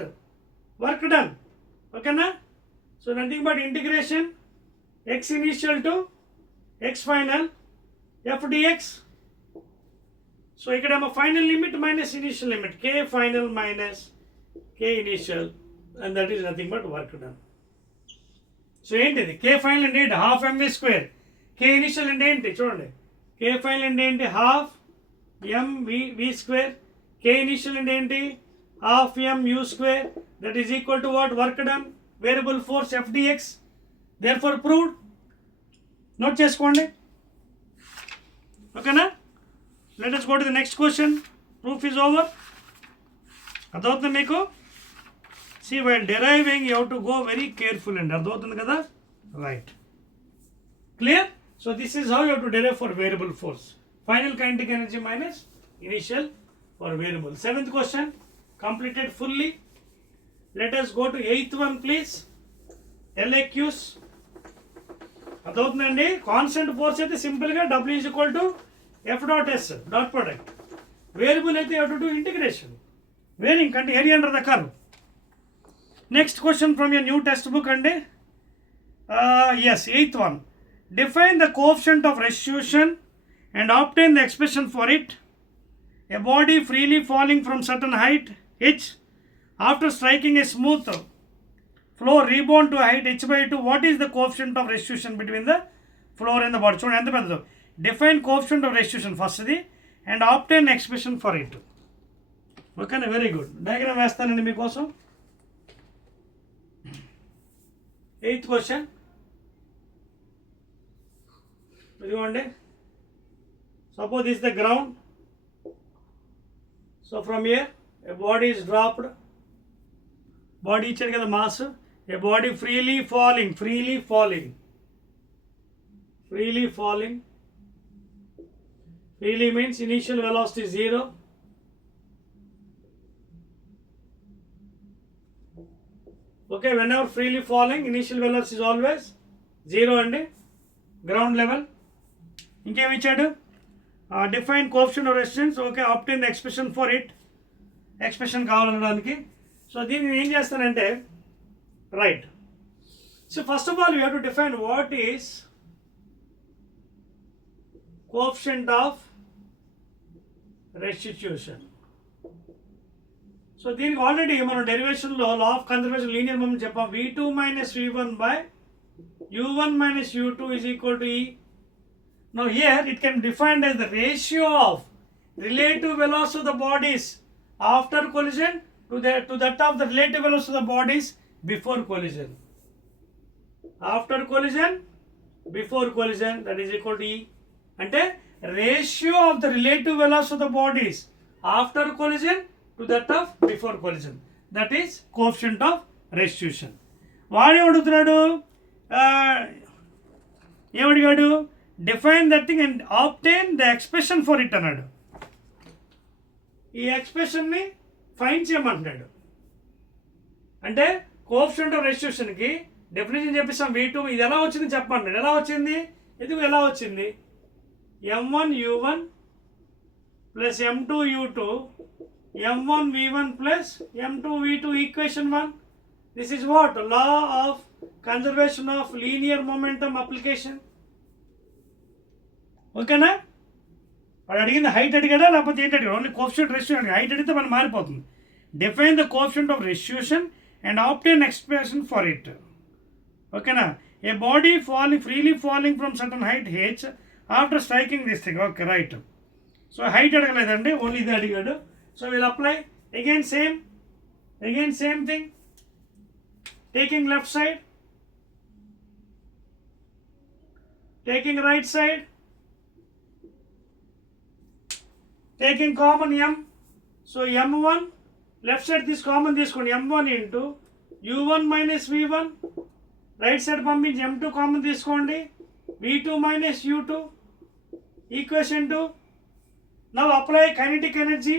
work done. Okay na? So nothing but integration x initial to x final f dx. So ikkadema final limit minus initial limit, k final minus k initial, and that is nothing but work done. So ఏంటిది k final అంటే ఏంటి half mv square, k initial అంటే ఏంటి చూడండి k final అంటే ఏంటి half m v square, k initial అంటే ఏంటి half m u square, that is equal to what work done, variable force f dx, therefore proved. Note చేసుకోండి. ఓకేనా? Let us go to the next question. Proof is over. అర్థమవుతుంది మీకు? See, while deriving you have to go very careful and అర్థమవుతుంది కదా? Right. Clear? So this is how you have to derive for variable force. Final kinetic energy minus initial for variable. 7th question completed fully. Let us go to 8th one please. LAQs. అర్థమవుతుందండి? Constant force అయితే సింపుల్గా W is equal to F dot S dot product. Variable అయితే you have to do integration. Varying area under the curve. Next question from your new textbook అండి. Yes, 8th one. Define the coefficient of restitution and obtain the expression for it. A body freely falling from certain height h after striking a smooth floor rebound to a height h by 2. What is the coefficient of restitution between the floor and the body? చూడండి ఎంత పెద్దదో. Define coefficient of restitution first the and obtain expression for it. ఓకేనా? Very good. Diagram వేస్తానండి మీకోసం. 8th question. ఇదిగోండి. Suppose this is the ground. So from here a body is dropped. Body ఇచ్చారు కదా mass. A body freely falling. Freely means initial velocity 0. Okay, whenever freely falling, initial velocity is always 0 అండి. Ground level. ఇంకేమి ఇచ్చాడు? Define coefficient of resistance. Okay, obtain the expression for it. Expression కావాలనడానికి. So దీన్ని నేను ఏం చేస్తానంటే right. So first of all you have to define what is coefficient of restitution. So దీనికి already మనం డెరివేషన్లో law of conservation linear moment చెప్పాం. v2 minus v1 by u1 minus u2 is equal to e. Now here it can be defined as the ratio of relative velocity of the bodies after collision to that of the relative velocity of the bodies before collision. After collision, before collision, that is equal to e. అంటే ratio of the relative velocity of the bodies after collision to that of before collision. That is coefficient of restitution. వాడు ఏమడుగుతున్నాడు? ఏమడిగాడు? Define that thing and obtain the expression for it అన్నాడు. ఈ ఎక్స్ప్రెషన్ని fine చేయమంటున్నాడు. అంటే coefficient of రెస్టిట్యూషన్కి definition చెప్పిస్తాం. v2 ఇది ఎలా వచ్చింది చెప్పండి. ఎలా వచ్చింది? ఇది ఎలా వచ్చింది? m1 u1 plus m2 u2 m1 v1 plus m2 v2 equation 1. This is what? Law of conservation of linear momentum application. ఓకేనా? వాడు అడిగింది హైట్ అడిగాడా లేకపోతే ఏంటి అడిగాడు? Only coefficient restitution. హైట్ అడిగితే మనం మారిపోతుంది. Define the coefficient of restitution and obtain expression for it. ఓకేనా? A body freely falling from certain height h after striking this thing. Okay, right. So height అడగలేదండి, ఓన్లీ ఇది అడిగాడు. So will apply again same thing. Taking left side, taking right side, taking common m, so m1 left side common తీసుకోండి, m1 ఇంటూ u1 minus v1, right side పంపించి m2 common తీసుకోండి, v2 minus u2 equation 2. Now apply kinetic energy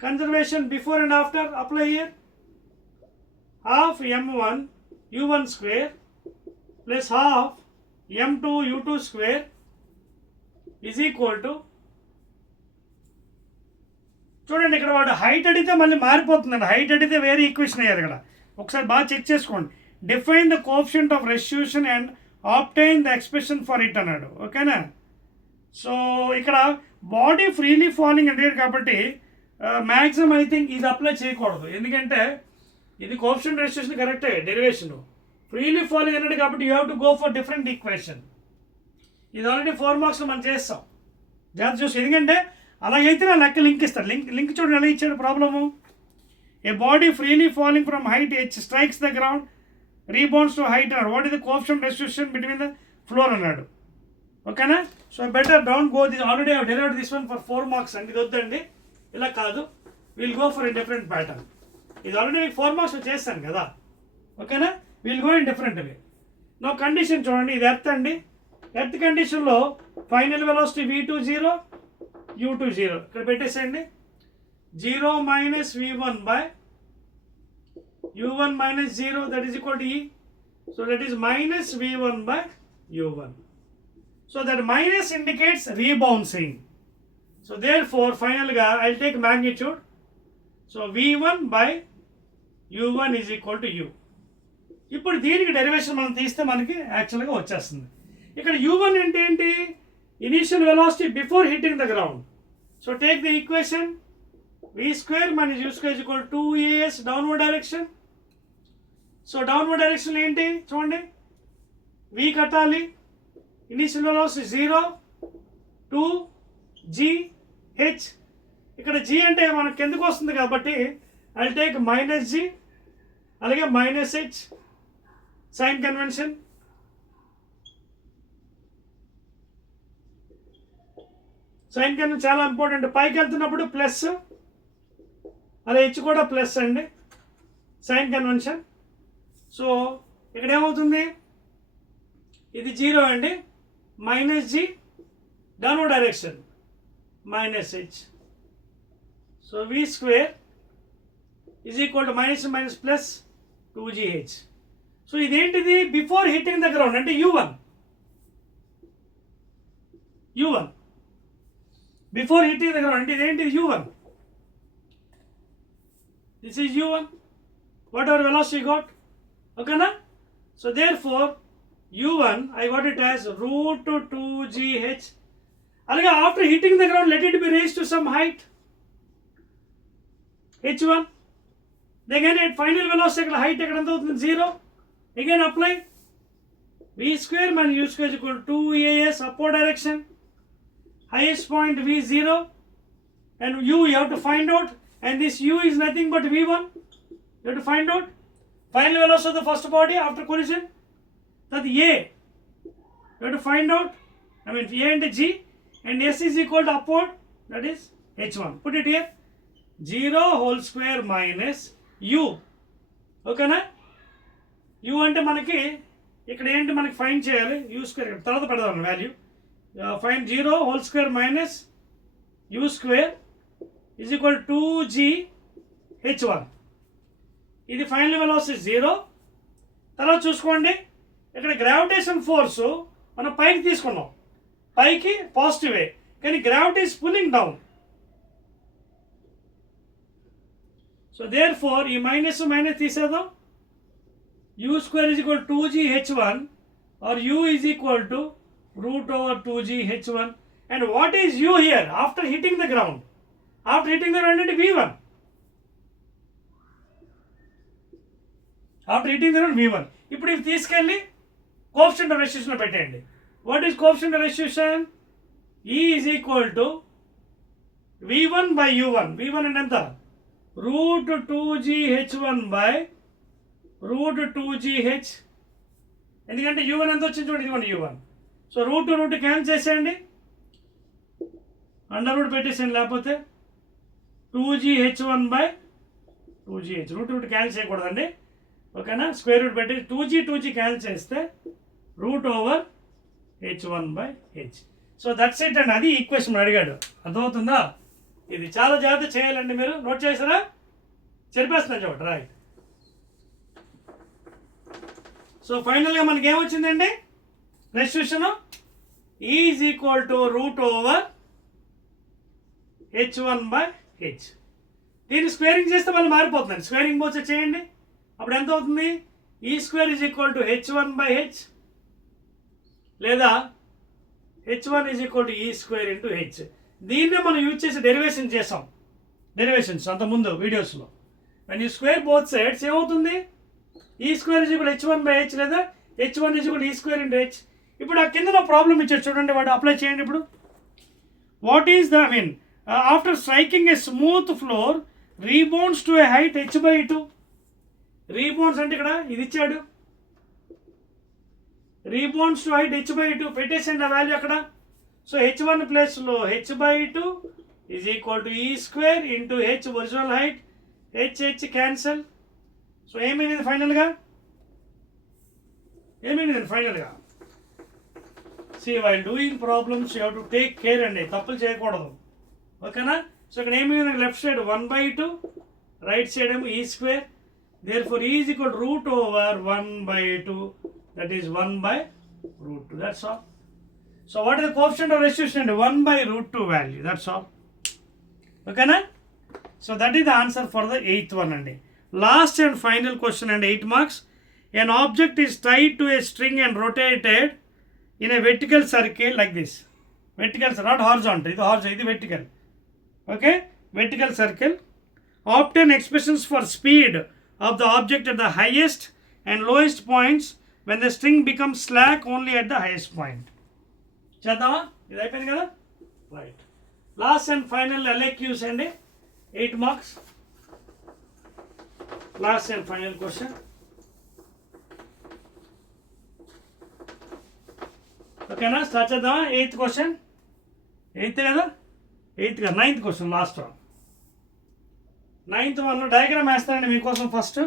conservation before and after. Apply here. Half m1 u1 square plus half m2 u2 square is equal to, చూడండి ఇక్కడ వాడు హైట్ అడిగితే మళ్ళీ మారిపోతుందండి, హైట్ అడిగితే వేరే ఈక్వేషన్ అయ్యారు. ఇక్కడ ఒకసారి బాగా చెక్ చేసుకోండి. Define the coefficient of restitution and obtain the expression for it అన్నాడు. ఓకేనా? సో ఇక్కడ బాడీ ఫ్రీలీ ఫాలింగ్ అడిగారు కాబట్టి మ్యాక్సిమం ఐ థింక్ ఇది అప్లై చేయకూడదు, ఎందుకంటే ఇది కోఎఫిషియంట్ రెస్టిట్యూషన్ కరెక్టే, డెరివేషన్. ఫ్రీలీ ఫాలింగ్ అన్నాడు కాబట్టి you have to go for different equation. ఇది ఆల్రెడీ 4 మార్క్స్లో మనం చేస్తాం, జాగ్రత్త చూసి. ఎందుకంటే అలాగైతే నా లెక్క లింక్ ఇస్తాడు. లింక్ చూడండి ఎలా ఇచ్చాడు problem. A body freely falling from height h strikes the ground, rebounds to height అన్నాడు. What is the coefficient restitution between the floor అన్నాడు. ఓకేనా? So better don't go this, already I derived this one for 4 marks అండి. ఇది వద్దండి, ఇలా కాదు, will go for a different pattern. ఇది already మీకు 4 మార్క్స్ చేస్తాను కదా. ఓకేనా? Will go in different way. నా కండిషన్ చూడండి, ఇది ఎర్త్ అండి. ఎర్త్ కండిషన్లో ఫైనల్ వెలాసిటీ v2 0, u2 0. ఇక్కడ పెట్టేసేయండి. 0 minus v1 by u1 minus 0, that is equal to e. So that is minus v1 by u1. So that minus indicates రీబౌన్సింగ్. సో therefore ఫైనల్గా I'll take magnitude. So v1 by u1 is equal to u. ఇప్పుడు దీనికి డెరివేషన్ మనం తీస్తే మనకి యాక్చువల్గా వచ్చేస్తుంది. ఇక్కడ u1 అంటే ఏంటి? Initial velocity before hitting the ground. So take the equation v square minus u square is equal to 2as downward direction. So downward direction ఏంటి చూడండి, v కట్టాలి, ఇనీషియల్ వెలాసిటీ 0 2 g h. ఇక్కడ g అంటే మనకు కిందకు వస్తుంది కాబట్టి ఐ టేక్ మైనస్ g, అలాగే minus h sign convention. Sign convention చాలా ఇంపార్టెంట్. పైకి వెళ్తున్నప్పుడు ప్లస్, అదే h కూడా ప్లస్ అండి, సైన్ కన్వెన్షన్. సో ఇక్కడ ఏమవుతుంది, ఇది 0 అండి, minus g downward direction minus h. So v square is equal to minus minus plus 2gh. So ఇదేంటిది? బిఫోర్ హిట్టింగ్ ద గ్రౌండ్ అంటే u1 before hitting the ground అంటే ఇదేంటిది? u1. This is u1, whatever velocity got. ఓకేనా? సో therefore u1 I got it as root 2gh. అలాగే after hitting the ground let it be raise to some height h1. Again final velocity ఇక్కడ height ఎక్కడ ఎంత అవుతుంది? 0. Again apply v square minus u square equal 2as upward direction, highest point v0 and u you have to find out, and this u is nothing but v1. You have to find out final velocity of the first body after collision, that a you have to find out. I mean a and g, and s is equal to upward, that is h1. Put it here, 0 whole square minus u. ఓకేనా? u అంటే మనకి ఇక్కడ ఏంటి, మనకి ఫైండ్ చేయాలి u square, తర్వాత పెడదాం value. Find 0 whole square minus u square is equal to 2g h1. ఇది ఫైనల్ వెలాసిటీ 0. తర్వాత చూసుకోండి, ఇక్కడ గ్రావిటేషన్ ఫోర్స్ మనం పైకి తీసుకున్నాం, పైకి పాజిటివే, కానీ gravity is pulling down. So therefore ఈ మైనస్ మైనస్ తీసేద్దాం. u square is equal to 2g h1 or u is equal to root over 2g h1. And what is u here after hitting the ground? After hitting the ground అంటే v1. After hitting the ground v1. ఇప్పుడు ఇది తీసుకెళ్ళి coefficient of restitution పెట్టండి. What is coefficient of restitution? E is equal to v1 by u1. v1 అంటే ఎంత? root 2g h1 by root 2gh. ఎందుకంటే u1 ఎంత వచ్చింది చూడండి, ఇదిగోండి u1. So root to root cancel చేసేయండి, అండర్ రూట్ పెట్టేసేయండి, లేకపోతే 2gh1/2gh. రూట్ రూట్ క్యాన్సిల్ చేయకూడదండి, ఓకేనా. స్క్వేర్ రూట్ పెట్టి 2g క్యాన్సిల్ చేస్తే √h1/h. సో దట్స్ ఇట్ అండి, అది ఈక్వేషన్ అడిగాడు. అర్థమవుతుందా? ఇది చాలా జాగ్రత్త చేయాలండి. మీరు నోట్ చేసారా? చెప్పేస్తున్నా చూడండి, రైట్. సో ఫైనల్గా మనకి ఏమొచ్చిందండి? Restitution is equal to √h1/h. దీన్ని స్క్వేరింగ్ చేస్తే మళ్ళీ మారిపోతుందండి. స్క్వేరింగ్ పోతే చేయండి, అప్పుడు ఎంత అవుతుంది? E² is equal to h1/h, లేదా h1 is equal to E² into h. దీన్నే మనం యూజ్ చేసి డెరివేషన్ చేసాం, డెరివేషన్స్ అంతకుముందు వీడియోస్లో. when you square both sides ఏమవుతుంది? E² ఈజ్ ఈక్వల్ h1/h, లేదా h1 is equal E² into h. ఇప్పుడు ఆ కింద ప్రాబ్లం ఇచ్చాడు చూడండి, వాడు అప్లై చేయండి. ఇప్పుడు what is the after striking a smooth floor rebounds to a height h/2. Rebounds అంటే ఇక్కడ ఇది ఇచ్చాడు, రీబౌండ్స్ టు హైట్ h/2 పెట్టేసండి ఆ వాల్యూ అక్కడ. సో h1 ప్లేస్లో h/2 is equal to E² into h original height, h cancel. So ఏమైంది ఫైనల్గా? See, while doing problems you have to take care అండి, తప్పులు చేయకూడదు, ఓకేనా. సో ఇక్కడ ఏమైంది? లెఫ్ట్ సైడ్ 1/2, రైట్ సైడ్ ఏమో E². therefore E is equal to √1/2, that is 1/√2. that's all. So what is the coefficient of restitution? 1/√2 value, that's all, ఓకేనా. So that is the answer for the 8th one అండి. Last and final question అండి, 8 marks. an object is tied to a string and rotated in a vertical circle like this. Vertical, not horizontal. This horizontal, this vertical. Okay, vertical circle. Obtain expressions for speed of the object at the highest and lowest points when the string becomes slack only at the highest point. చేద్దామా? ఇది అయిపోయింది కదా, right. Last and final LAQs అండి, 8 marks. Last and final question, ఓకేనా. స్టార్ట్ చేద్దామా? 8th question, 8th కదా, 8th కదా, 9th question, last one. 9th వన్లో డయాగ్రామ్ వేస్తానండి మీకోసం ఫస్ట్.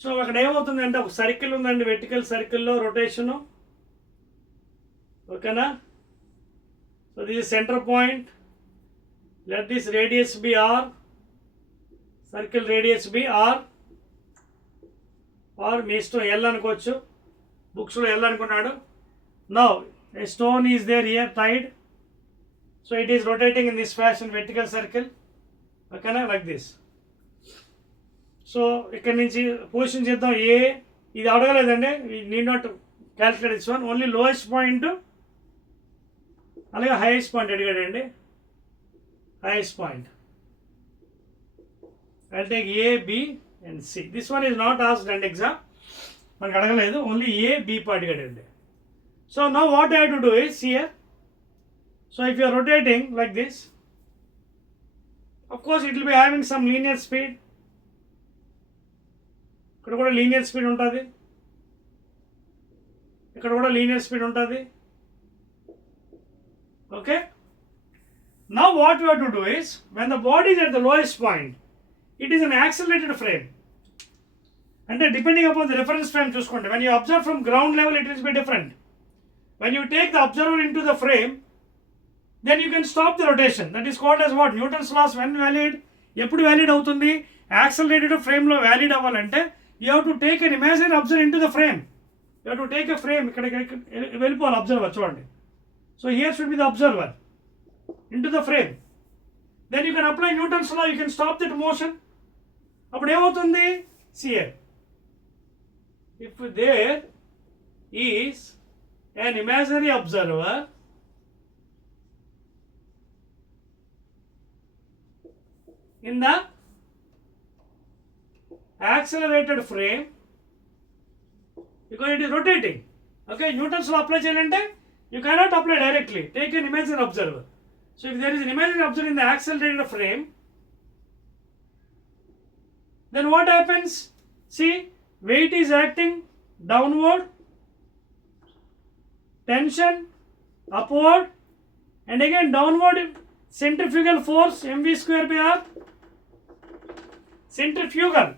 సో అక్కడ ఏమవుతుంది అంటే, ఒక సర్కిల్ ఉందండి, వెర్టికల్ సర్కిల్లో రొటేషను, ఓకేనా. So this centre point, let this radius be r, circle radius be r, or మీ ఇష్టం L అనుకోవచ్చు, బుక్స్లో L అనుకున్నాడు. Now a stone is there here tied, so it is rotating in this fashion, vertical circle, okay, like this. సో ఇక్కడ నుంచి position చేద్దాం. ఇది అడగలేదండి, need not calculate this one, only lowest point అలాగే హైయెస్ట్ పాయింట్ అడిగాడండి. Highest point I'll take A, B and C. This one is not asked and exam, మనకు అడగలేదు, ఓన్లీ A, B పార్ట్ అడిగాడండి. So now what I have to do is here, so if you are rotating like this, of course it will be having some linear speed. ఇక్కడ కూడా linear speed ఉంటుంది, ఇక్కడ కూడా linear speed ఉంటుంది, okay. Now what you have to do is, when the body is at the lowest point, it is an accelerated frame. అంటే depending upon the reference frame చూసుకోండి. when you observe from ground level it will be different. when you take the observer into the frame, then you can stop the rotation. that is called as what? Newton's laws. when valid? ఎప్పుడు వ్యాలిడ్ అవుతుంది? యాక్సలరేటెడ్ ఫ్రేమ్లో వ్యాలిడ్ అవ్వాలంటే you have to take an imaginary observer into the frame. you have to take a frame, ఇక్కడ వెళ్ళిపోవాలి అబ్జర్వర్, చూడండి. so here should be the observer into the frame. then you can apply Newton's law, you can stop that motion. అప్పుడు ఏమవుతుంది? see here, if there is an imaginary observer in the accelerated frame, because it is rotating, okay, Newton's law apply చేయాలంటే you cannot apply directly, take an imaginary observer. so if there is an imaginary observer in the accelerated frame, then what happens? see, weight is acting downward, tension upward and again downward centrifugal force mv square by r. Centrifugal.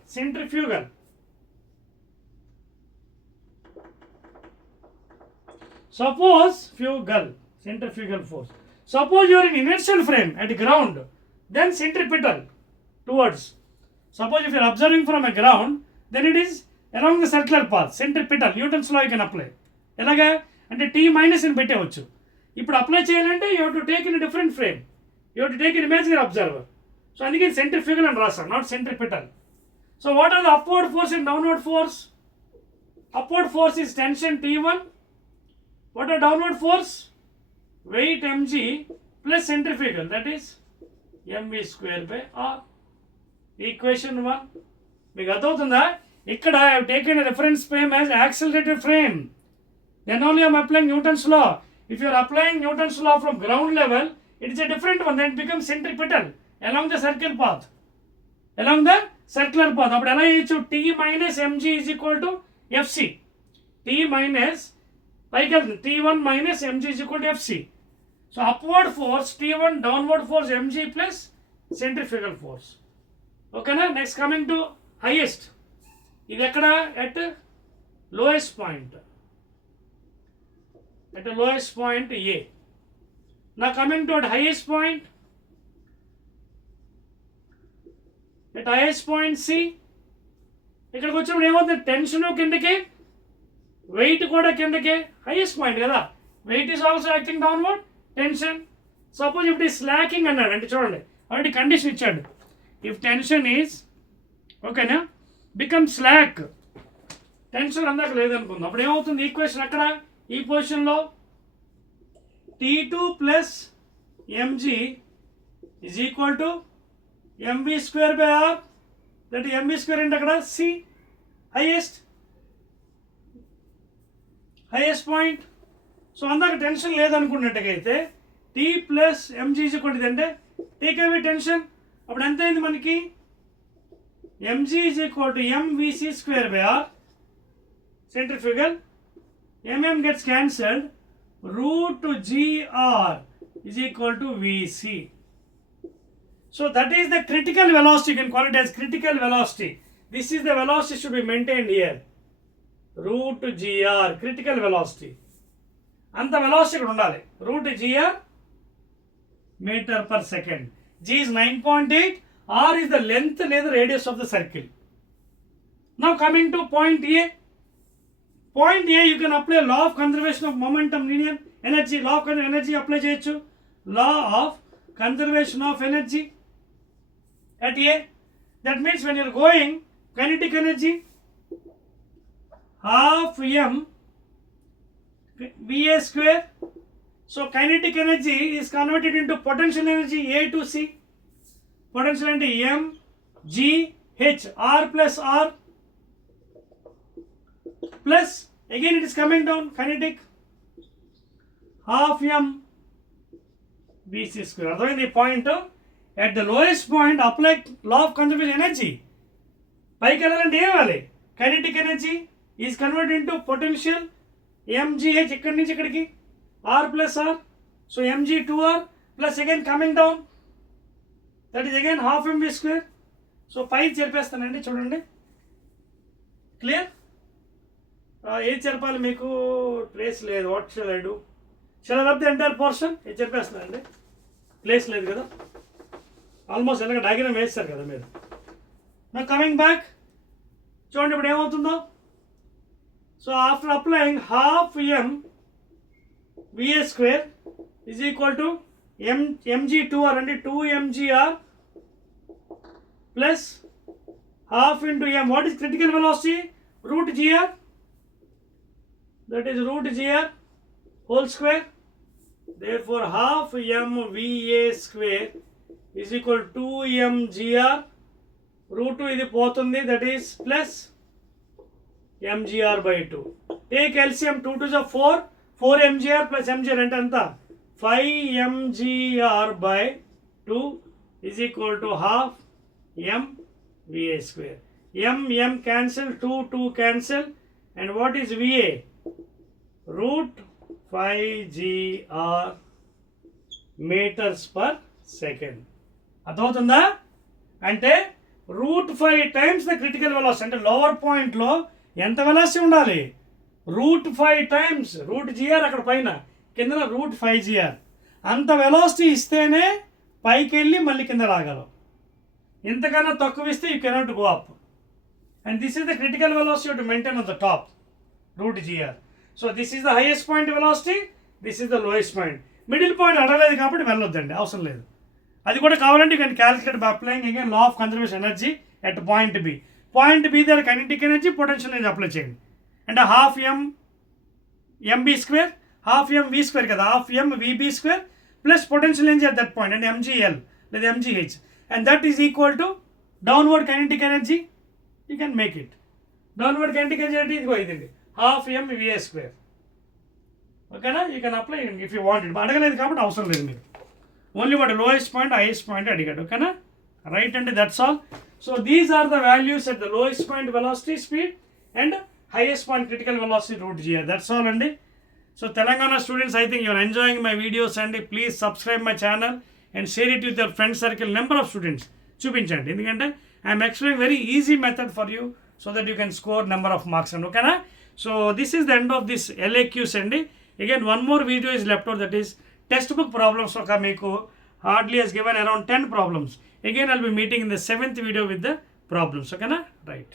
Suppose centrifugal force. Suppose you are in inertial frame at ground, then centripetal towards. Suppose if you are observing from a ground, then it is along the circular path, centripetal. Newton's law you can apply. ఎలాగా అంటే t minus అని పెట్టవచ్చు. ఇప్పుడు apply చేయాలంటే you have to take in different frame, you have to take in imaginary observer. So అందుకే centrifugal అని రాస్తాం, not centripetal. So what are the upward force and downward force? Upward force is tension T1. What are downward force? Weight mg plus centrifugal, that is mv square by r. Equation 1. మీకు అర్థమవుతుందా? ఇక్కడ I have taken a reference frame as accelerated frame. Then only I am applying Newton's law. If you are applying Newton's law from ground level, it is a different one. Then it becomes centripetal along the circular path. అప్పుడు ఎలా చేయొచ్చు? T minus mg is equal to fc. T minus పైకి వెళ్తుంది, T1 minus mg is equal to fc. So upward force T1, downward force mg plus centrifugal force. ఓకేనా? Next coming to highest. ఇది ఎక్కడ? At lowest point. At a lowest point A. Now coming to at highest point. At highest point C. ఇక్కడికి వచ్చినప్పుడు ఏమవుతుంది? టెన్షన్ కిందకి, weight కూడా కిందకి. Highest point కదా, weight is also acting downward, tension. Suppose ఇప్పుడు స్లాకింగ్ అన్నాడు అంటే చూడండి, ఆల్రెడీ కండిషన్ ఇచ్చాడు. ఇఫ్ టెన్షన్ ఈజ్ ఓకేనా బికమ్ స్లాక్, టెన్షన్ అందాక లేదనుకుందాం, అప్పుడు ఏమవుతుంది? ఈక్వేషన్ అక్కడ ఈ పొజిషన్లో T2 plus mg is equal to mv square by r. That mv square అంటే అక్కడ C హైయెస్ట్ పాయింట్. సో అందాక టెన్షన్ లేదనుకున్నట్టుగైతే T plus mg is equal to అంటే టేక్ అవే టెన్షన్. అప్పుడు ఎంత అయింది మనకి? mg is equal to mvc square by r. Centrifugal mm gets cancelled, root gr is equal to vc. So that is the critical velocity, you can call it as critical velocity. This is the velocity should be maintained here, root gr, critical velocity. అంత velocity ఇక్కడ ఉండాలి, root gr meter per second. G is 9.8, r is the length లేదా radius of the circle. Now coming to point A. Point A, you can apply law of conservation of momentum linear energy. Law of energy apply చేయొచ్చు. Law of conservation of energy at A. That means when you are going, kinetic energy half m va square. So kinetic energy is converted into potential energy A to C. Potential energy m g h, r plus r plus again it is coming down, kinetic half m vc square. అర్థమైంది ఈ point. at the lowest point apply law of conservation energy. పైకి వెళ్ళాలంటే ఏమాలి? kinetic energy is converted into potential mgh, ఇక్కడి నుంచి ఇక్కడికి r plus r. so mg 2r plus again coming down, that is again half mv square. So పైకి చేర్పేస్తానండి, చూడండి. క్లియర్? ఏది చెరపాలి మీకు? ప్లేస్ లేదు. What shall I do? Shall I rub the entire portion? ఏది చెరిపేస్తున్నానండి, ప్లేస్ లేదు కదా. ఆల్మోస్ట్ ఎలాగ డయాగ్రామ్ వేస్తారు కదా మీరు. నా కమింగ్ బ్యాక్, చూడండి ఇప్పుడు ఏమవుతుందో. So after applying half M VA square is equal to mg2r అంటే 2mgr plus half into m. What is critical velocity? Root gr. That is root gr whole square. Therefore half mva square is equal to 2mgr. root 2 ఇది పోతుంది, that is plus mgr by 2. Take LCM, 2 2 is 4, 4mgr plus mgr అంటే ఎంత? 5mgr by 2 is equal to half mva square. m cancel, 2 cancel, and what is va? root 5 GR metres per second. అర్థమవుతుందా? అంటే √5 times the critical velocity. అంటే lower పాయింట్లో ఎంత వెలాసిటీ ఉండాలి? √5 times √GR అక్కడ పైన, కింద √5GR. అంత వెలాసిటీ ఇస్తేనే పైకి వెళ్ళి మళ్ళీ కింద రాగలం. ఇంతకన్నా తక్కువ ఇస్తే you cannot go up. And this is the critical velocity to maintain on the top, √GR. So this is the highest point velocity, this is the lowest point. Middle point అడగలేదు కాబట్టి వెళ్ళొద్దండి, అవసరం లేదు. అది కూడా కావాలంటే you can calculate by applying again law of conservation energy at point B. Point B దగ్గర kinetic energy, potential energy apply చేయండి. అంటే ½ mb², ½ mv² కదా, ½ mvb² plus potential energy at that point అంటే mgl లేదా mgh, and that is equal to downward kinetic energy. You can make it. Downward kinetic energy అంటే ఇదిగో ఇదండి, ½ mva². ఓకేనా? You can apply if you want it. అడగలేదు కాబట్టి అవసరం లేదు మీరు. Only what lowest point, highest point అడిగాడు. ఓకేనా? రైట్ అండి, that's all. So these are the values at the lowest point velocity, speed and highest point critical velocity √GR. That's all అండి. So Telangana students, I think you are enjoying my videos and please subscribe my channel and share it with your friend circle. Number of students చూపించండి, ఎందుకంటే I am explaining very easy method for you so that you can score number of marks. And okay na? So this is the end of this LAQs అండి. Again one more video is left out, that is textbook problems. ఒక మీకు hardly has given around 10 problems. Again I'll be meeting in the 7th video with the problems. Okay na? Right.